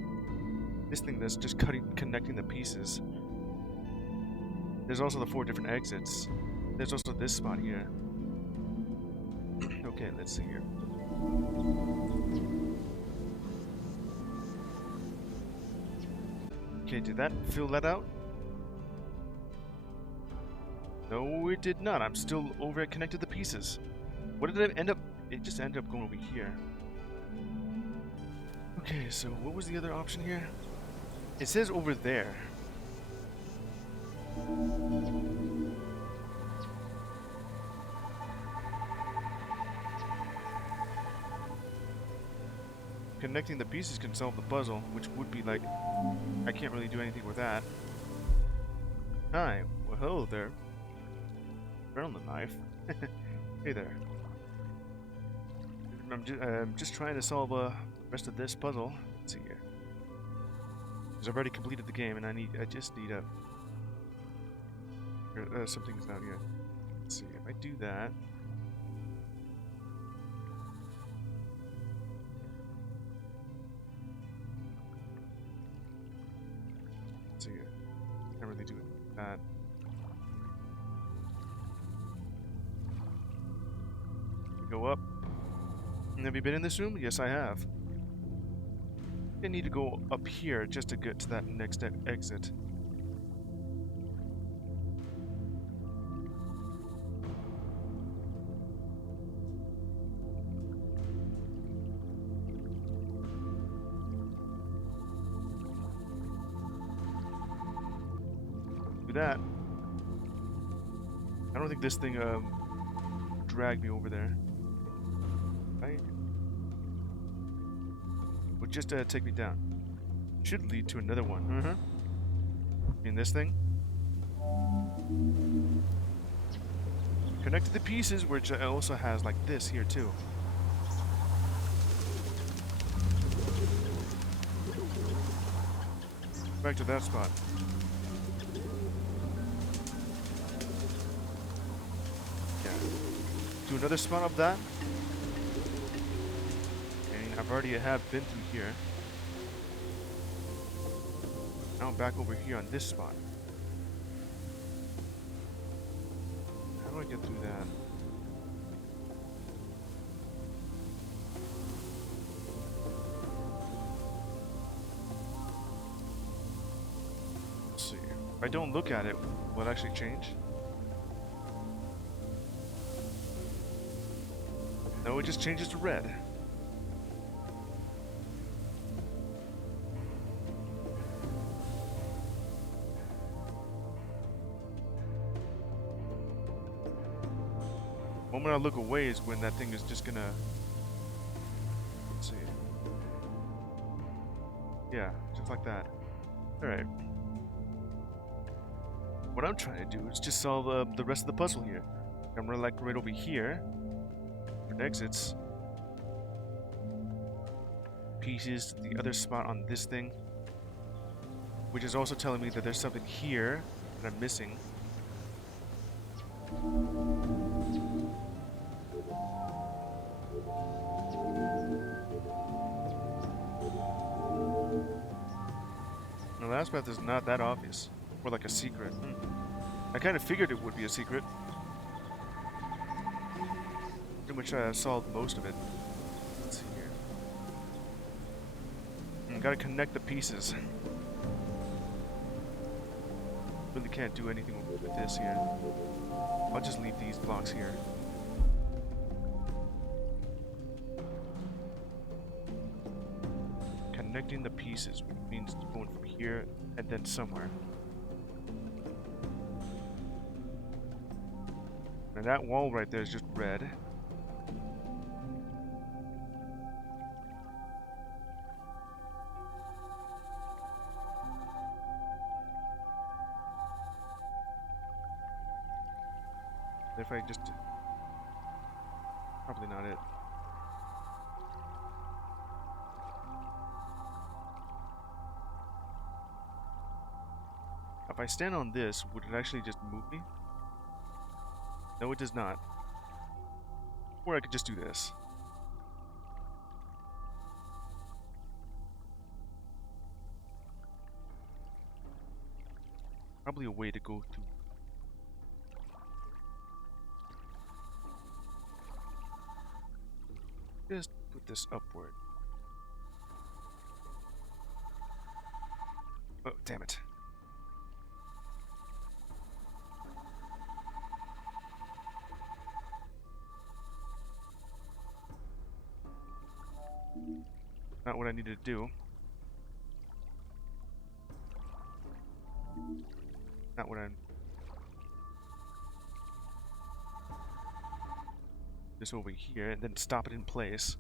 This thing that's just connecting the pieces. There's also the 4 different exits. There's also this spot here. Okay, let's see here. Okay, did that fill that out? No, it did not. I'm still over at connected the pieces. What did it end up? It just ended up going over here. Okay, so what was the other option here? It says over there. Connecting the pieces can solve the puzzle, which would be like, I can't really do anything with that. Hi, well hello there. Around the knife. Hey there. I'm just trying to solve the rest of this puzzle. Let's see here. Because I've already completed the game and I just need a... something's not here. Let's see, if I do that... Let's see here. Can't really do that. Go up. Have you been in this room? Yes, I have. I need to go up here just to get to that next exit. Do that. I don't think this thing dragged me over there. Right? Would just take me down. Should lead to another one. In this thing. Connect to the pieces, which also has like this here too. Back to that spot. Yeah. Do another spot of that. I've already been through here. Now I'm back over here on this spot. How do I get through that? Let's see. If I don't look at it, will it actually change? No, it just changes to red. The moment I look away is when that thing is just gonna... Let's see. Yeah, just like that. Alright. What I'm trying to do is just solve the rest of the puzzle here. I'm gonna like right over here. For exits. Pieces, the other spot on this thing. Which is also telling me that there's something here that I'm missing. The last path is not that obvious. Or like a secret. I kind of figured it would be a secret. Pretty much solved most of it. Let's see here. Gotta connect the pieces. Really can't do anything with this here. I'll just leave these blocks here. Connecting the pieces, which means going from here and then somewhere. And that wall right there is just red. If I just... Probably not it. If I stand on this, would it actually just move me? No, it does not. Or I could just do this. Probably a way to go through. Just put this upward. Oh, damn it. Not what I needed to do. Not what I'm... This over here, and then stop it in place.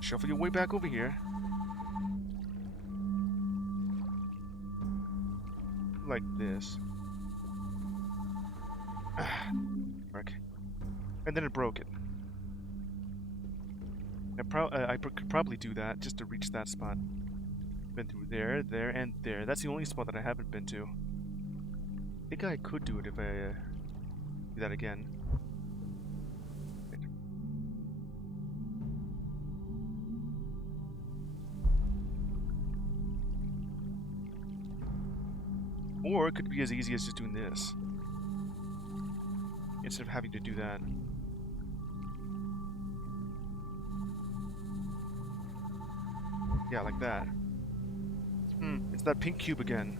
Shuffle your way back over here. Like this. Work. And then it broke it. I could probably do that just to reach that spot. Been through there, there, and there. That's the only spot that I haven't been to. I think I could do it if I do that again. Or it could be as easy as just doing this. Instead of having to do that. Yeah, like that. It's that pink cube again.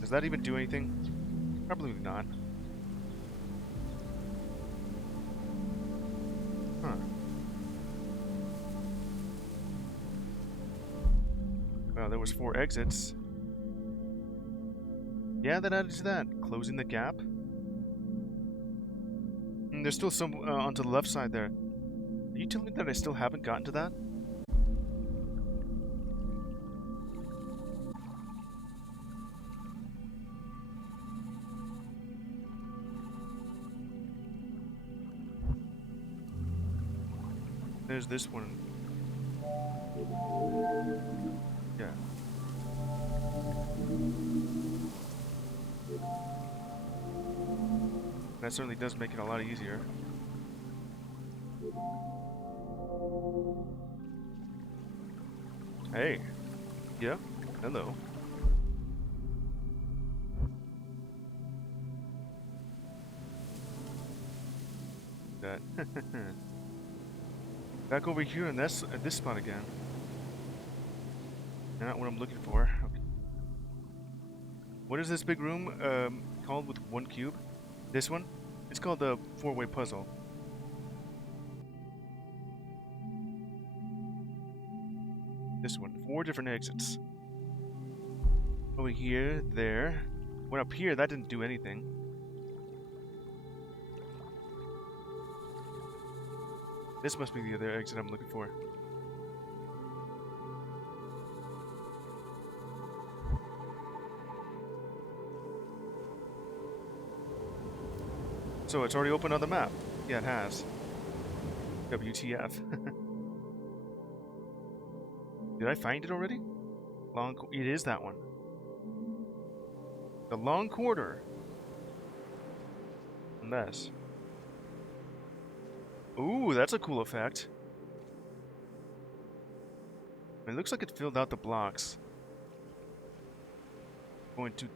Does that even do anything? Probably not. Huh. Well, there was 4 exits. Yeah, that added to that. Closing the gap. There's still some onto the left side there. Are you telling me that I still haven't gotten to that? There's this one. Yeah. That certainly does make it a lot easier. Hey. Yeah. Hello. That. Back over here and that's at this spot again. Not what I'm looking for. Okay. What is this big room called with 1 cube? This one? It's called the 4-way puzzle. This one. 4 different exits. Over here, there. Went up here, that didn't do anything. This must be the other exit I'm looking for. So it's already open on the map. Yeah, it has. WTF. Did I find it already? It is that one. The long corridor. Unless. Ooh, that's a cool effect. It looks like it filled out the blocks. Going to.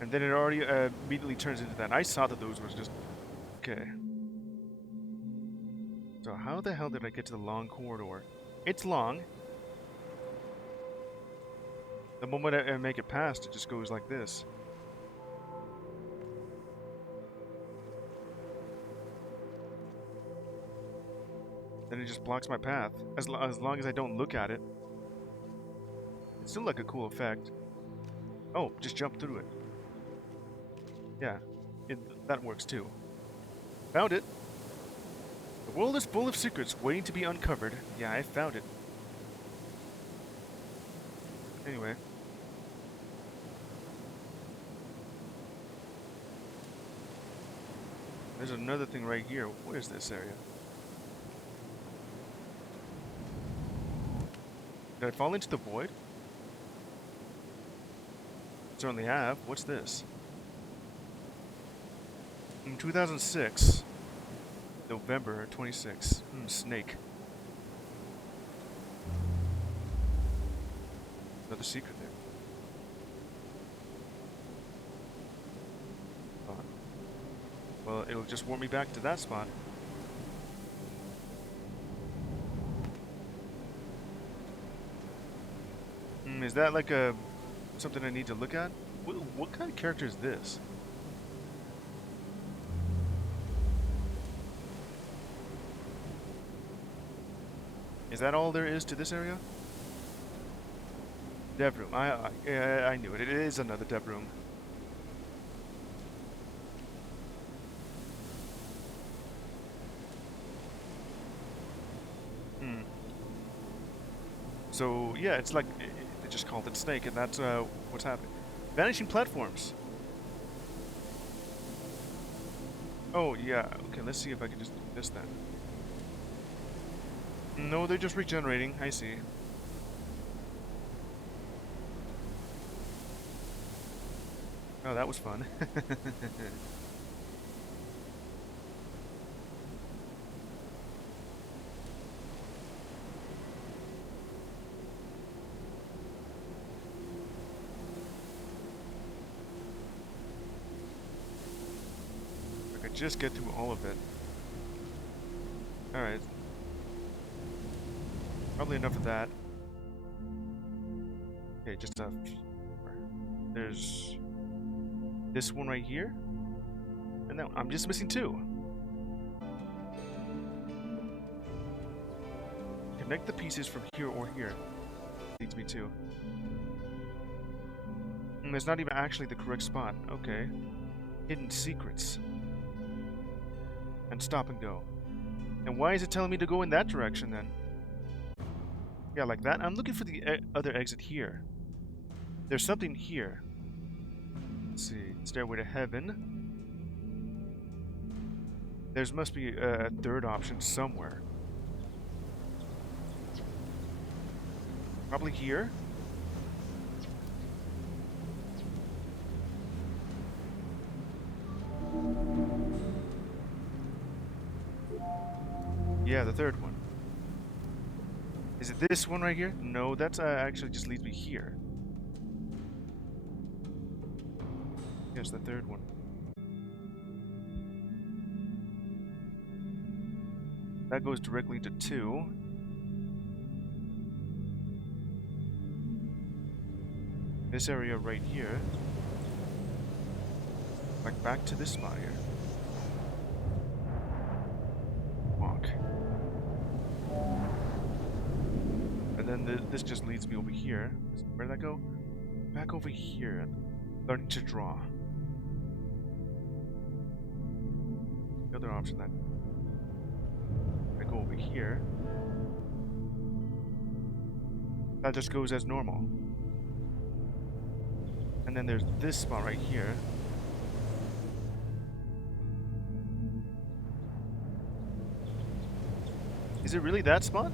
And then it already immediately turns into that. I saw that those was just. Okay. So how the hell did I get to the long corridor? It's long. The moment I make it past, it just goes like this. Then it just blocks my path. As long as I don't look at it. It's still like a cool effect. Oh, just jump through it. Yeah, that works too. Found it. The world is full of secrets waiting to be uncovered. Yeah, I found it. Anyway. There's another thing right here. What is this area? Did I fall into the void? Certainly have. What's this? In 2006. November 26. Snake. Another secret there. Well, it'll just warp me back to that spot. Is that like something I need to look at? What kind of character is this? Is that all there is to this area? Dev room. I knew it. It is another dev room. So yeah, it's like they just called it Snake, and that's what's happening. Vanishing platforms. Oh yeah. Okay, let's see if I can just do this then. No, they're just regenerating. I see. Oh, that was fun. I could just get through all of it. Alright. Probably enough of that. Okay, just there's this one right here, and that one. I'm just missing two. Connect the pieces from here or here. Leads me to. It's not even actually the correct spot. Okay. Hidden secrets. And stop and go. And why is it telling me to go in that direction then? Yeah, like that. I'm looking for the other exit here. There's something here. Let's see. Stairway to heaven. There must be a third option somewhere. Probably here. Yeah, the third one. Is it this one right here? No, that's actually just leads me here. Here's the third one. That goes directly to 2. This area right here. Like back to this spot here. Walk. And then this just leads me over here. Where'd that go? Back over here. Learning to draw. The other option that I go over here. That just goes as normal. And then there's this spot right here. Is it really that spot?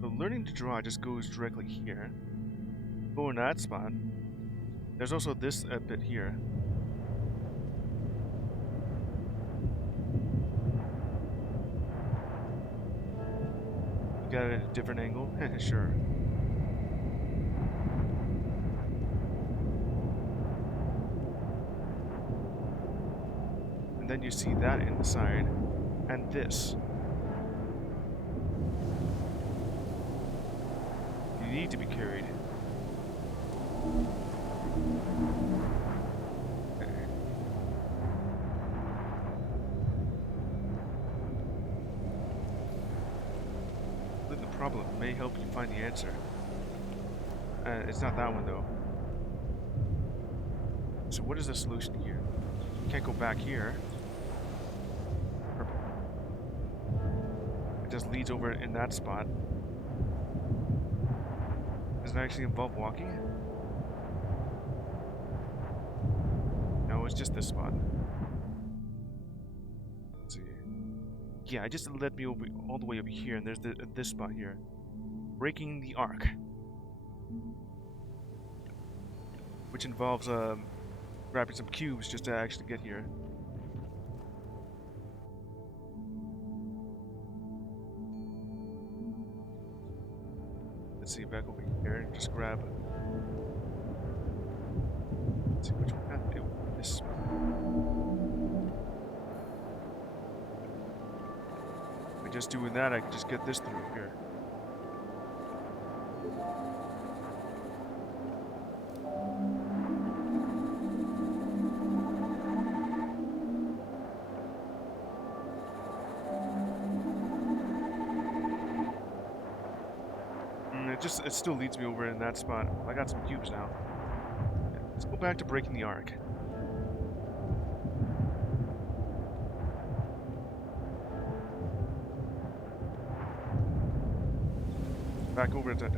So learning to draw just goes directly here. Go in that spot. There's also this bit here. You got it at a different angle? Sure. And then you see that in the side, and this. You need to be carried. Okay. The problem may help you find the answer. It's not that one though. So what is the solution here? Can't go back here. Purple. It just leads over in that spot. Does it actually involve walking? No, it's just this spot. Let's see. Yeah, it just led me over all the way over here, and there's this spot here. Breaking the arc. Which involves grabbing some cubes just to actually get here. Let's see, back over here and just grab. Let's see which one has to do with this. By just doing that, I can just get this through here. It still leads me over in that spot. I got some cubes now. Okay, let's go back to breaking the arc. Back over to that.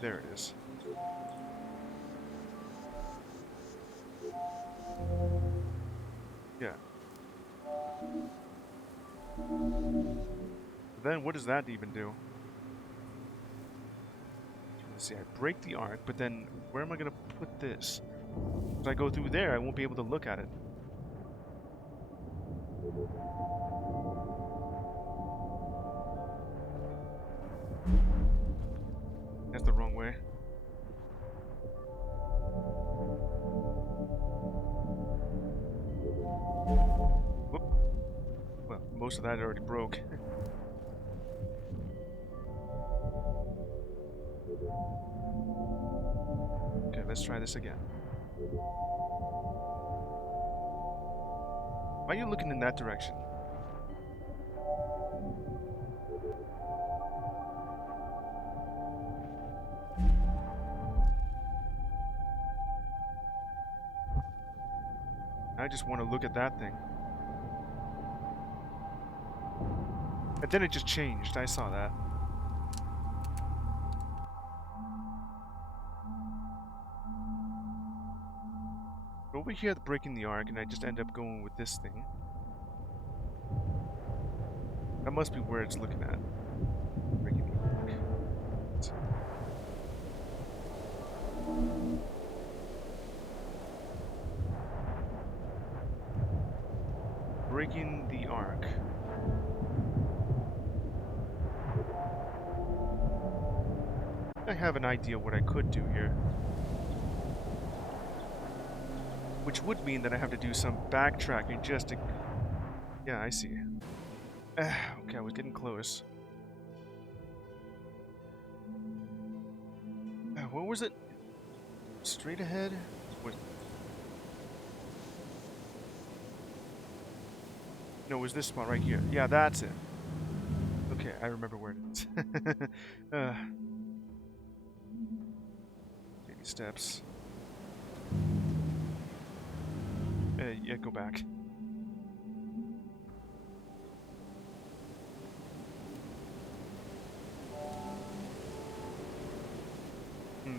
There it is. Yeah. Then what does that even do? Let's see, I break the arc, but then where am I going to put this? If I go through there, I won't be able to look at it. That's the wrong way. Whoop. Well, most of that already broke. Okay, let's try this again. Why are you looking in that direction? I just want to look at that thing. And then it just changed. I saw that. Over here, breaking the arc, and I just end up going with this thing. That must be where it's looking at. Breaking the arc. Breaking the arc. I have an idea what I could do here. Which would mean that I have to do some backtracking just to... Yeah, I see. Okay, I was getting close. What was it? Straight ahead? What? No, it was this spot right here. Yeah, that's it. Okay, I remember where it is. Baby steps. Yeah, go back.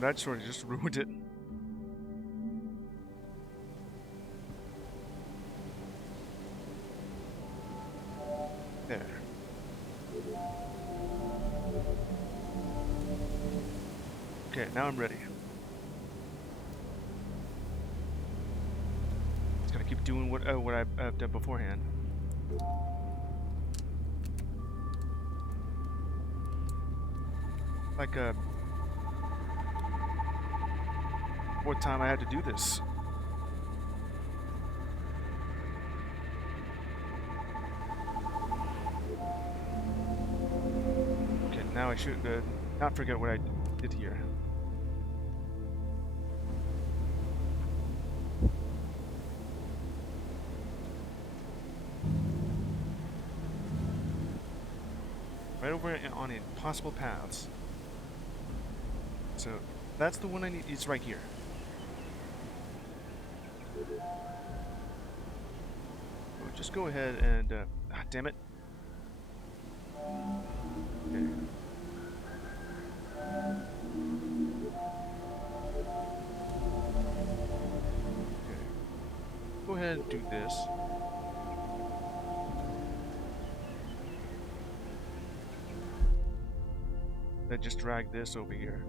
that sort of just ruined it. There. Okay, now I'm ready. Just gotta keep doing what I've done beforehand. Like fourth time I had to do this. Okay, now I should not forget what I did here. Right over on impossible paths. So that's the one I need. It's right here. So just go ahead and damn it. Okay. Okay. Go ahead and do this. Then just drag this over here.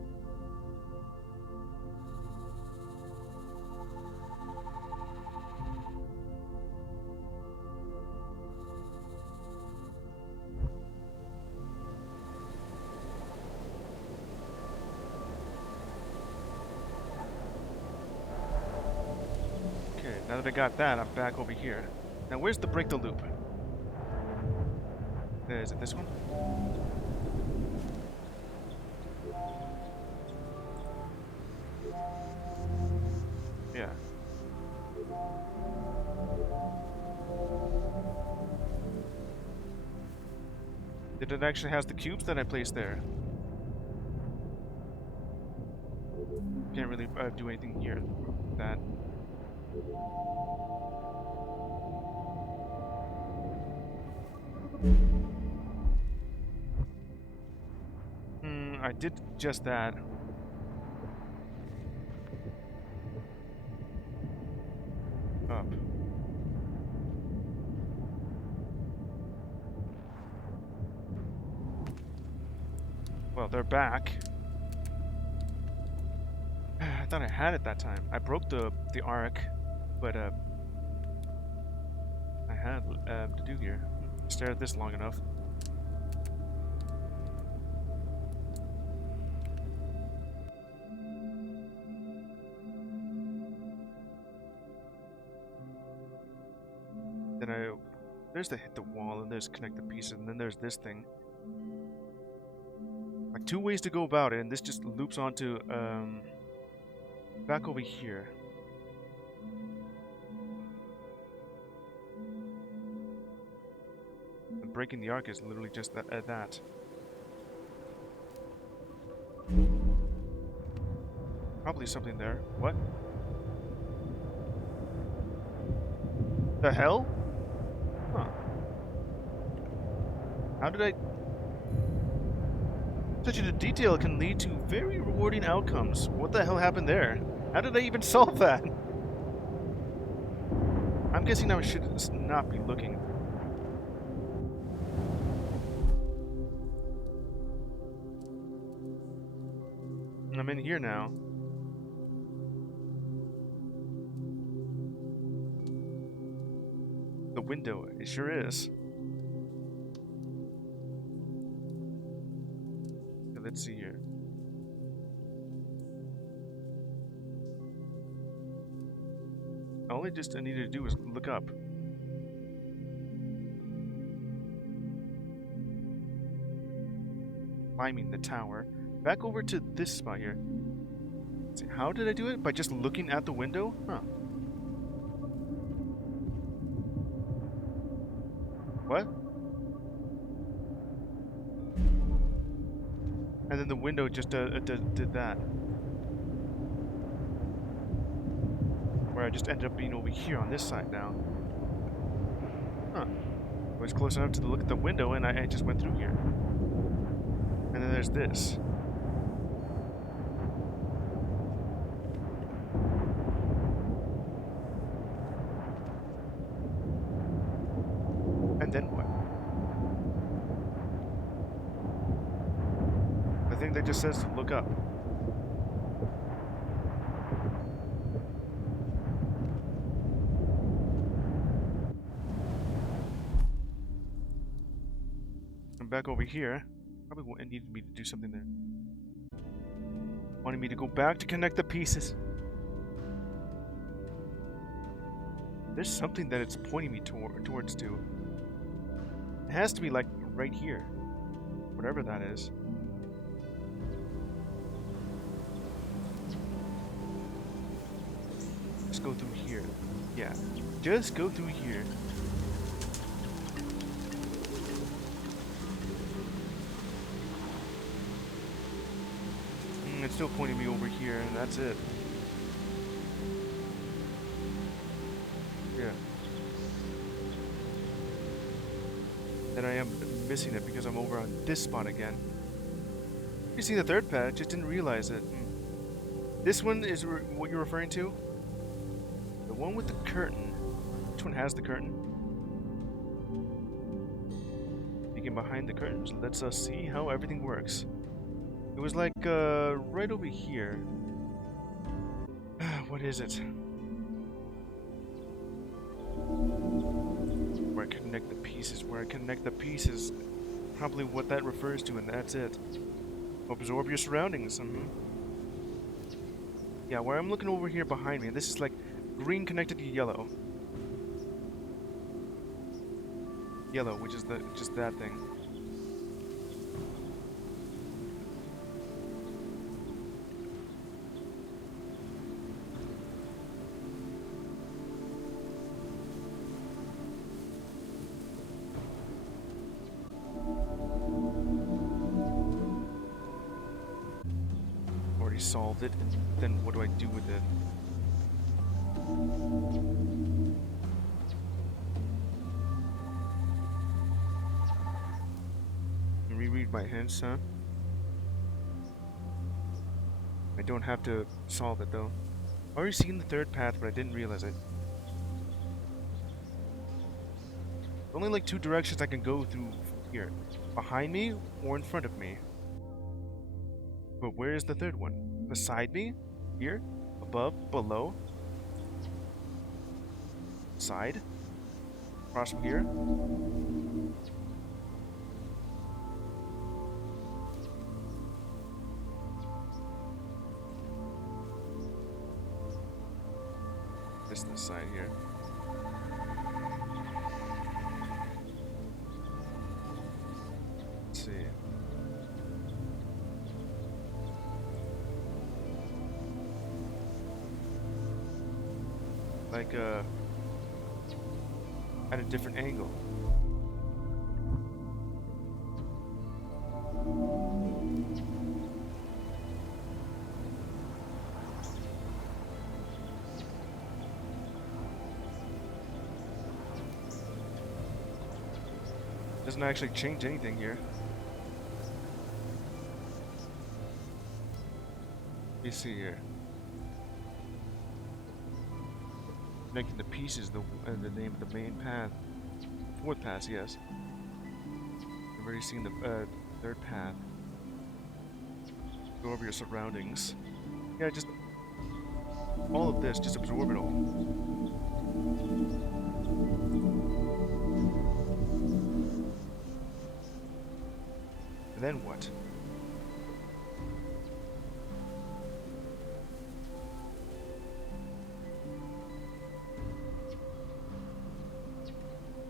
Now that I got that, I'm back over here. Now where's the break the loop? Is it this one? Yeah. It actually has the cubes that I placed there. Can't really do anything here with that. I did just that. Up. Well, they're back. I thought I had it that time. I broke the arc, but I had to do here. Stare at this long enough. Then there's the hit the wall, and there's connect the pieces, and then there's this thing. Like 2 ways to go about it, and this just loops onto back over here. And breaking the arc is literally just that. Probably something there. What? The hell? Huh. How did I... Such a detail can lead to very rewarding outcomes. What the hell happened there? How did I even solve that? I'm guessing I should not be looking. I'm in here now. The window, it sure is. Okay, let's see here. All I needed to do was look up. Climbing the tower. Back over to this spot here. Let's see, how did I do it? By just looking at the window? Huh. What? And then the window just did that. Where I just ended up being over here on this side now. Huh. I was close enough to look at the window and I just went through here. And then there's this. And then what? I think that just says to look up. I'm back over here. Probably needed me to do something there. Wanted me to go back to connect the pieces. There's something that it's pointing me towards to. It has to be like right here. Whatever that is. Just go through here. Yeah. Just go through here. It's still pointing me over here, and that's it. Yeah. Then I am missing it because I'm over on this spot again. You see the third pad, just didn't realize it. This one is what you're referring to? The one with the curtain. Which one has the curtain? Peeking behind the curtains lets us see how everything works. It was like, right over here. What is it? Where I connect the pieces. Where I connect the pieces. Probably what that refers to, and that's it. Absorb your surroundings. Yeah, where I'm looking over here behind me, this is like green connected to yellow. Yellow, which is just that thing. Already solved it, and then what do I do with it? Reread my hints, huh? I don't have to solve it though. I've already seen the third path, but I didn't realize it. Only like two directions I can go through here. Behind me or in front of me. But where is the third one? Beside me? Here? Above? Below? Side? Across from here? This side here. Let's see. Like, at a different angle. Doesn't actually change anything here. Let me see here. Connecting the pieces, the name of the main path. Fourth path, yes. I've already seen the third path. Go over your surroundings. Yeah, just all of this, just absorb it all. And then what?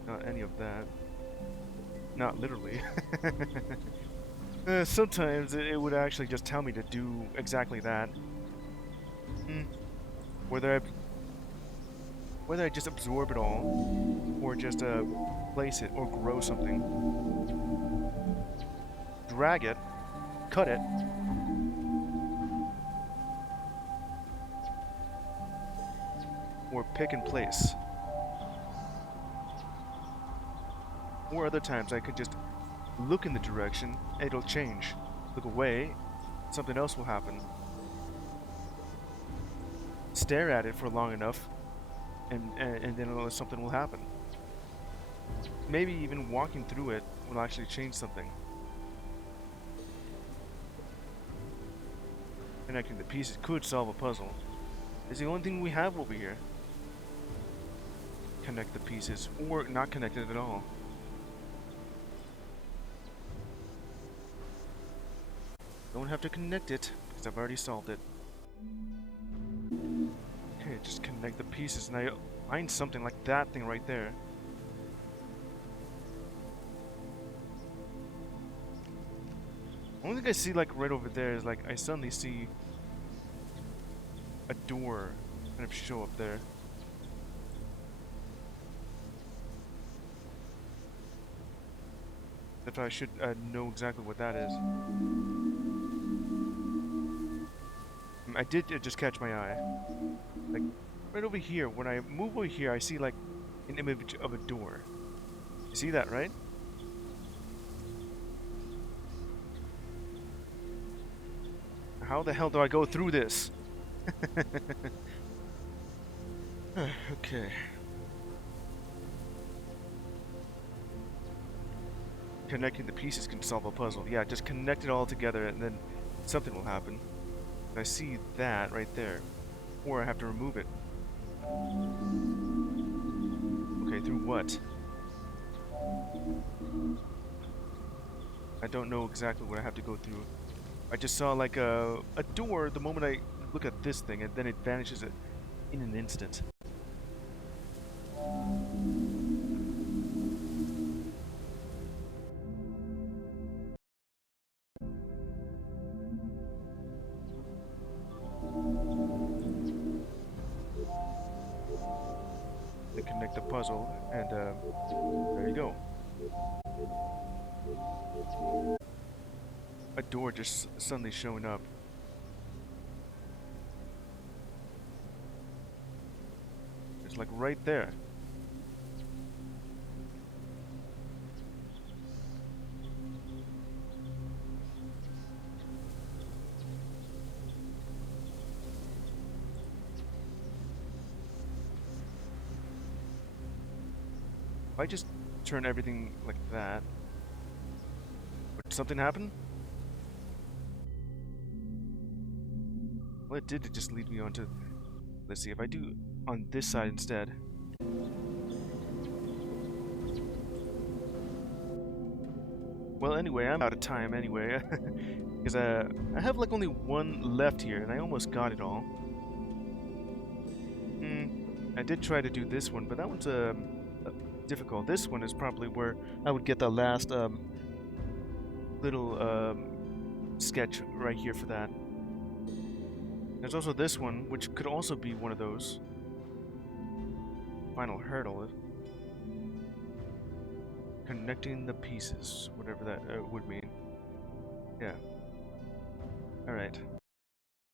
Not any of that. Not literally. Sometimes it would actually just tell me to do exactly that. Whether I just absorb it all, or just place it, or grow something. Drag it, cut it, or pick and place. Or other times I could just look in the direction, and it'll change. Look away, something else will happen. Stare at it for long enough, and then something will happen. maybe even walking through it will actually change something. Connecting the pieces could solve a puzzle. It's the only thing we have over here. Connect the pieces, or not connect it at all. Don't have to connect it, because I've already solved it. Okay, just connect the pieces, and I find something like that thing right there. Only thing I see like right over there is like I suddenly see a door kind of show up there. If I should know exactly what that is. I did just catch my eye. Like right over here, when I move over here, I see like an image of a door. You see that, right? How the hell do I go through this? Okay. Connecting the pieces can solve a puzzle. Yeah, just connect it all together and then something will happen. I see that right there. Or I have to remove it. Okay, through what? I don't know exactly what I have to go through. I just saw like a door the moment I look at this thing, and then it vanishes in an instant. Then connect the puzzle, and there you go. A door just suddenly showing up. It's like right there. If I just turn everything like that, would something happen? Well, it did. It just lead me onto. Let's see if I do on this side instead. Well, anyway, I'm out of time anyway, because I have like only one left here, and I almost got it all. I did try to do this one, but that one's difficult. This one is probably where I would get the last little sketch right here for that. There's also this one, which could also be one of those. Final hurdle. Connecting the pieces, whatever that would mean. Yeah. Alright.